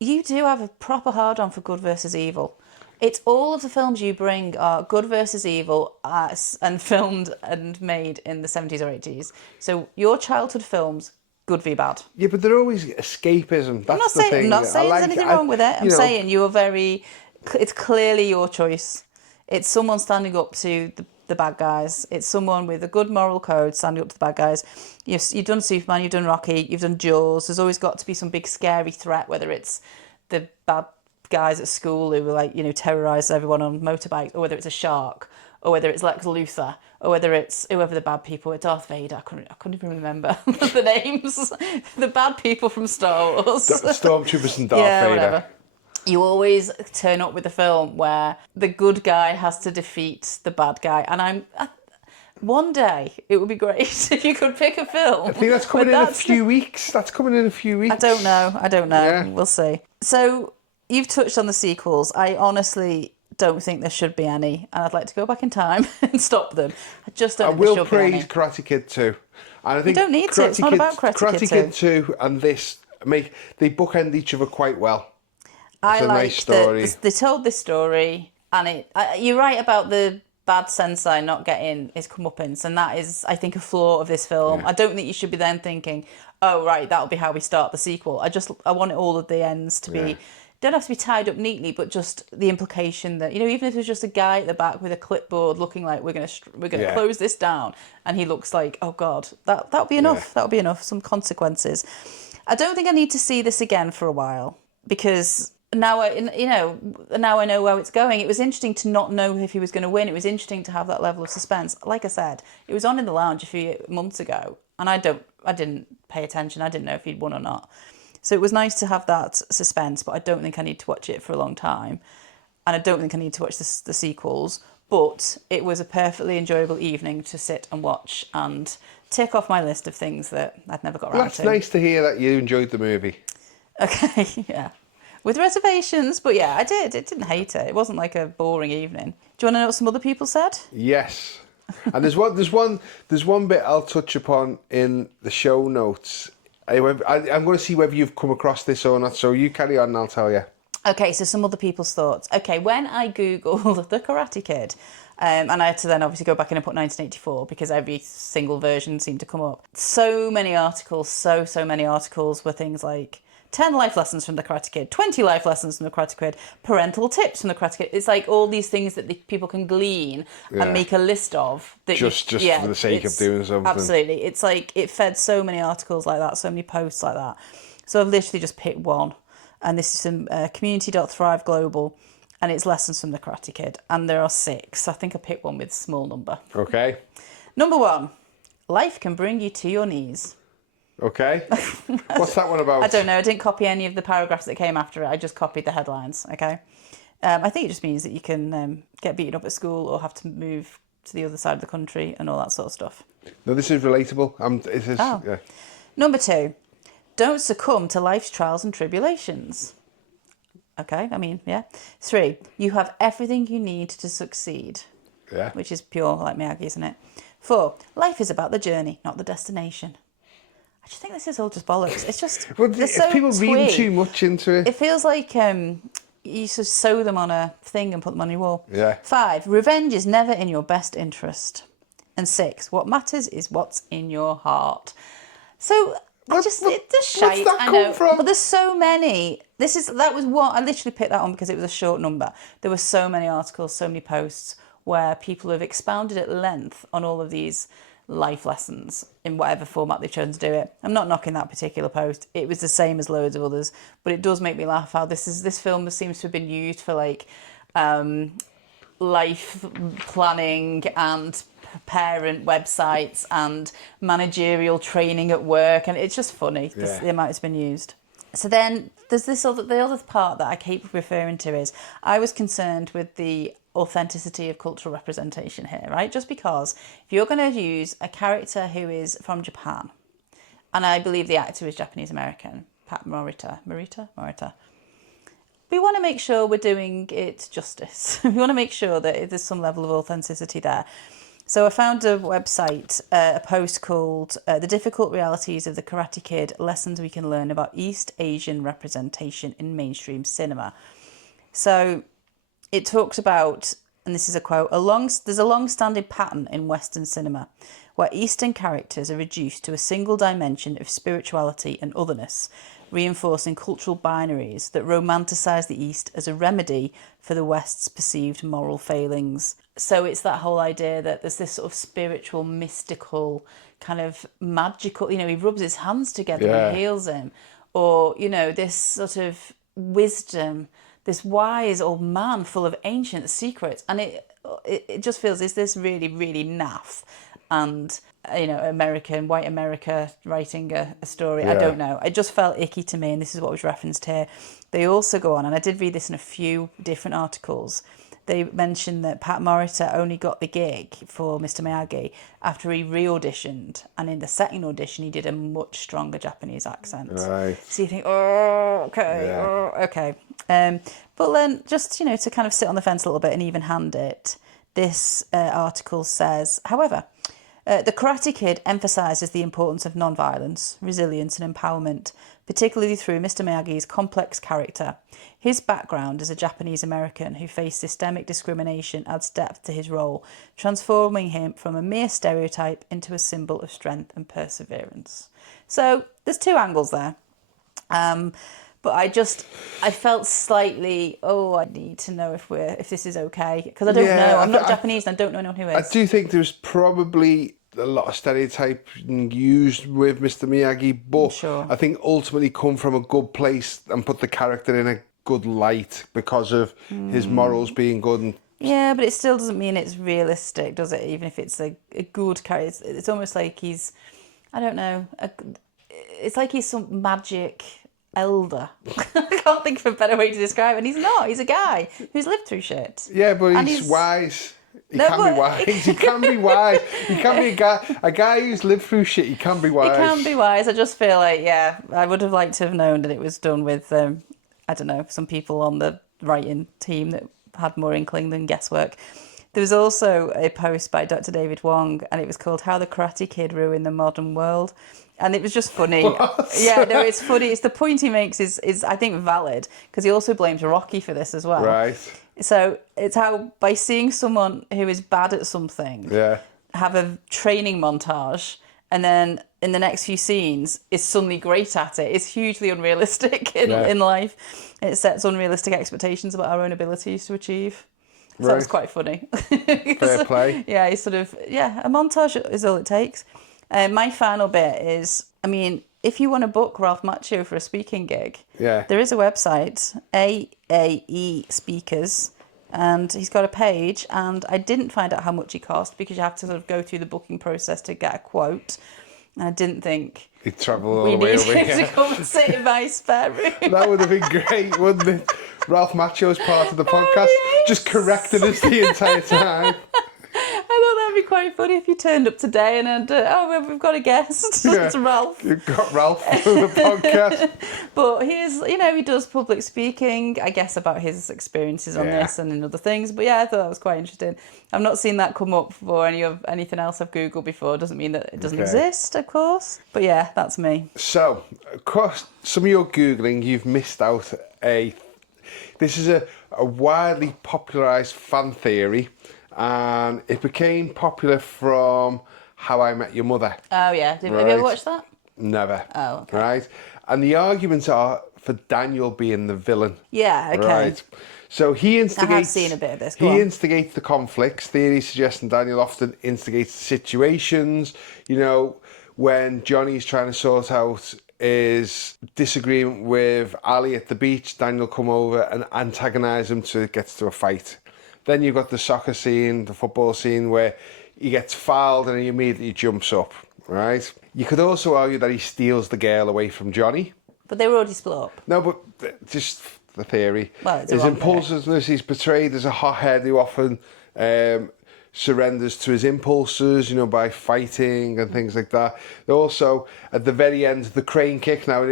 You do have a proper hard-on for good versus evil. It's all of the films you bring are good versus evil and filmed and made in the 70s or 80s. So your childhood films, good v bad. Yeah, but they're always escapism. That's the thing. I'm not saying there's anything wrong with it. I'm saying it's clearly your choice. It's someone standing up to the bad guys. It's someone with a good moral code standing up to the bad guys. You've done Superman, you've done Rocky, you've done Jaws. There's always got to be some big scary threat, whether it's the bad guys at school who terrorise everyone on motorbikes, or whether it's a shark, or whether it's Lex Luthor, or whether it's whoever the bad people are. Darth Vader. I couldn't even remember the names. The bad people from Star Wars. Stormtroopers and Darth Vader. Whatever. You always turn up with a film where the good guy has to defeat the bad guy, and one day it would be great if you could pick a film. I think that's coming in a few weeks. I don't know. Yeah. We'll see. So you've touched on the sequels. I honestly don't think there should be any, and I'd like to go back in time and stop them. I just don't think there should be any. I will praise Karate Kid 2. And I think you don't need to. It's not about Karate Kid 2 and this they bookend each other quite well. I like that they told this story, and you're right about the bad sensei not getting his comeuppance, and that is, I think, a flaw of this film. Yeah. I don't think you should be then thinking, oh, right, that'll be how we start the sequel. I want all of the ends to be... Don't have to be tied up neatly, but just the implication that, even if there's just a guy at the back with a clipboard looking like we're gonna close this down, and he looks like, oh God, that'll be enough. Yeah. That'll be enough. Some consequences. I don't think I need to see this again for a while, because now I know how it's going. It was interesting to not know if he was going to win. It was interesting to have that level of suspense. Like I said, it was on in the lounge a few months ago, and I didn't pay attention. I didn't know if he'd won or not. So it was nice to have that suspense, but I don't think I need to watch it for a long time. And I don't think I need to watch the sequels. But it was a perfectly enjoyable evening to sit and watch and tick off my list of things that I'd never got around to. That's nice to hear that you enjoyed the movie. Okay, yeah. With reservations, but yeah, I did. I didn't hate it. It wasn't like a boring evening. Do you want to know what some other people said? Yes. And there's one bit I'll touch upon in the show notes. I'm going to see whether you've come across this or not, so you carry on and I'll tell you. Okay, so some other people's thoughts. Okay, when I Googled The Karate Kid, and I had to then obviously go back in and put 1984 because every single version seemed to come up. So many articles, so many articles were things like 10 life lessons from The Karate Kid, 20 life lessons from The Karate Kid, parental tips from The Karate Kid. It's like all these things that people can glean and make a list of. That just for the sake of doing something. Absolutely. It's like it fed so many articles like that, so many posts like that. So I've literally just picked one. And this is from community.thrive global, and it's lessons from The Karate Kid. And there are 6. I think I picked one with a small number. Okay. Number 1, life can bring you to your knees. Okay. What's that one about? I don't know. I didn't copy any of the paragraphs that came after it. I just copied the headlines. Okay. I think it just means that you can get beaten up at school or have to move to the other side of the country and all that sort of stuff. No, this is relatable. Yeah. Number 2, don't succumb to life's trials and tribulations. Okay, I mean, yeah. 3, you have everything you need to succeed. Yeah. Which is pure like Miyagi, isn't it? 4, life is about the journey, not the destination. I just think this is all just bollocks. It's just, Well, they're if so people reading twee. too much into it. It feels like you sort of sew them on a thing and put them on your wall. Yeah. 5, revenge is never in your best interest. And 6, what matters is what's in your heart. So it just shite. What's that I know, come from? but there's so many. That was what I literally picked that on because it was a short number. There were so many articles, so many posts where people have expounded at length on all of these life lessons in whatever format they've chosen to do it. I'm not knocking that particular post. It was the same as loads of others, but it does make me laugh how this film seems to have been used for like life planning and parent websites and managerial training at work, and it's just funny the amount it's been used. So then there's the other part that I keep referring to is I was concerned with the authenticity of cultural representation here, right? Just because if you're going to use a character who is from Japan, and I believe the actor is Japanese American, Pat Morita, we want to make sure we're doing it justice. We want to make sure that there's some level of authenticity there. So I found a website, a post called The Difficult Realities of the Karate Kid, Lessons We Can Learn About East Asian Representation in Mainstream Cinema. So it talks about, and this is a quote, there's a long-standing pattern in Western cinema where Eastern characters are reduced to a single dimension of spirituality and otherness, reinforcing cultural binaries that romanticize the East as a remedy for the West's perceived moral failings. So it's that whole idea that there's this sort of spiritual, mystical, kind of magical, he rubs his hands together and heals him. Or, this sort of wisdom, this wise old man full of ancient secrets. And it just feels, is this really, really naff? And, white America writing a story. I don't know. It just felt icky to me, and this is what was referenced here. They also go on, and I did read this in a few different articles. They mentioned that Pat Morita only got the gig for Mr. Miyagi after he re-auditioned, and in the second audition he did a much stronger Japanese accent. Right. So you think, okay. But then just, to kind of sit on the fence a little bit and even hand it, this article says, however, the Karate Kid emphasises the importance of non-violence, resilience and empowerment, particularly through Mr. Miyagi's complex character. His background as a Japanese American who faced systemic discrimination adds depth to his role, transforming him from a mere stereotype into a symbol of strength and perseverance. So there's two angles there. But I felt slightly, I need to know if this is okay. Because I don't know. I'm not Japanese and I don't know anyone who is. I do think there's probably a lot of stereotyping used with Mr. Miyagi, but sure. I think ultimately come from a good place and put the character in a good light because of his morals being good. Yeah, but it still doesn't mean it's realistic, does it? Even if it's a good character. It's almost like he's, I don't know, it's like he's some magic elder. I can't think of a better way to describe it. And he's not. He's a guy who's lived through shit. Yeah, but he's wise. He can be wise. He can be wise. He can be a guy who's lived through shit. He can be wise. He can be wise. I just feel like, I would have liked to have known that it was done with, I don't know, some people on the writing team that had more inkling than guesswork. There was also a post by Dr. David Wong, and it was called How the Karate Kid Ruined the Modern World. And it was just funny. What? Yeah, no, it's funny. It's the point he makes is I think valid, because he also blames Rocky for this as well. Right. So it's how by seeing someone who is bad at something have a training montage, and then in the next few scenes is suddenly great at it. It's hugely unrealistic in life. It sets unrealistic expectations about our own abilities to achieve. So that was quite funny. Fair play. Yeah, he's sort of, a montage is all it takes. My final bit is, if you want to book Ralph Macchio for a speaking gig, there is a website, AAE Speakers, and he's got a page, and I didn't find out how much he cost because you have to sort of go through the booking process to get a quote. And I didn't think... He'd travel all We the way need over him to here. come and sit in my spare room. That would have been great, wouldn't it? Ralph Macchio's part of the podcast, yes. just correcting us the entire time. I thought that'd be quite funny if you turned up today and we've got a guest. Yeah. It's Ralph. You've got Ralph on the podcast. But he does public speaking, I guess, about his experiences on this and in other things. But yeah, I thought that was quite interesting. I've not seen that come up for anything else I've Googled before. Doesn't mean that it doesn't exist, of course. But yeah, that's me. So, across some of your Googling, you've missed out this is a widely popularised fan theory, and it became popular from How I Met Your Mother. Oh yeah, have you ever watched that? Never. Oh, okay. Right, and the arguments are for Daniel being the villain. Yeah, okay. Right. So he instigates. I have seen a bit of this. He instigates the conflicts. Theory suggesting Daniel often instigates situations. You know, when Johnny's trying to sort out his disagreement with Ali at the beach, Daniel come over and antagonise him till it gets to a fight. Then you've got the soccer scene, the football scene, where he gets fouled and he immediately jumps up, right? You could also argue that he steals the girl away from Johnny. But they were already split up. No, but just the theory. Well, it's his impulsiveness, he's portrayed as a hothead who often surrenders to his impulses, you know, by fighting and things like that. Also, at the very end, the crane kick. Now,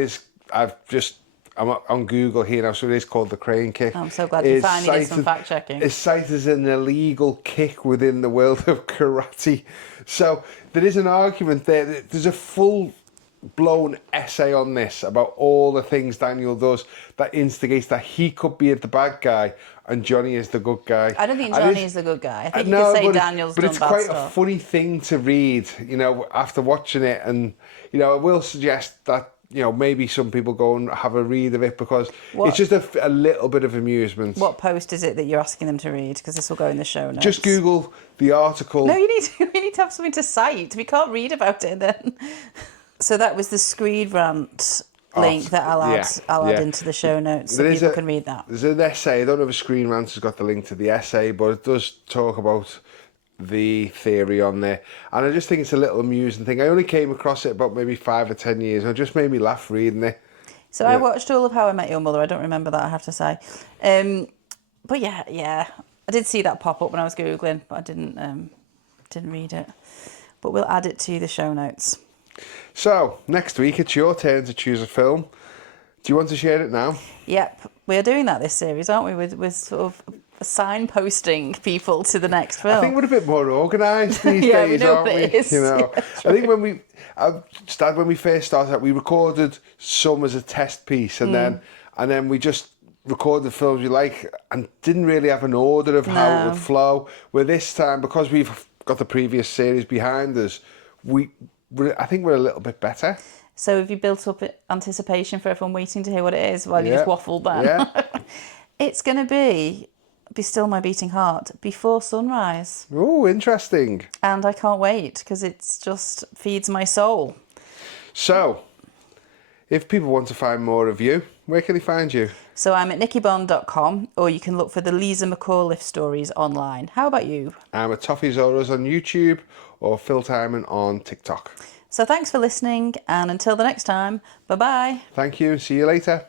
I'm on Google here now, so it is called the crane kick. I'm so glad you finally did some fact checking. It's cited as an illegal kick within the world of karate. So there is an argument there. There's a full-blown essay on this about all the things Daniel does that instigates that he could be the bad guy and Johnny is the good guy. I don't think Johnny is the good guy. I think you could say Daniel's done bad stuff. But it's quite a funny thing to read, you know, after watching it. And, you know, I will suggest that, you know, maybe some people go and have a read of it because it's just a little bit of amusement. What post is it that you're asking them to read? Because this will go in the show notes. Just Google the article. No, we need to have something to cite. We can't read about it then. So that was the Screed Rant link that I'll add into the show notes so people can read that. There's an essay. I don't know if Screen Rant has got the link to the essay, but it does talk about the theory on there. And I just think it's a little amusing thing. I only came across it about maybe 5 or 10 years. It just made me laugh reading it. So I watched all of How I Met Your Mother. I don't remember that, I have to say. But yeah. I did see that pop up when I was Googling, but I didn't read it. But we'll add it to the show notes. So, next week it's your turn to choose a film. Do you want to share it now? Yep. We're doing that this series, aren't we? With sort of signposting people to the next film. I think we're a bit more organised these days, aren't we? You know, I think when we first started out, we recorded some as a test piece, and then we just recorded films we like and didn't really have an order of how it would flow. Where this time, because we've got the previous series behind us, I think we're a little bit better. So have you built up anticipation for everyone waiting to hear what it is while you just waffled then? Yeah. It's going to be Still My Beating Heart, Before Sunrise. Oh, interesting. And I can't wait because it's just feeds my soul. So, if people want to find more of you, where can they find you? So I'm at nickybond.com, or you can look for the Lisa McAuliffe stories online. How about you? I'm at Toffees Auras on YouTube or Phil Timon on TikTok. So thanks for listening, and until the next time, bye-bye. Thank you. See you later.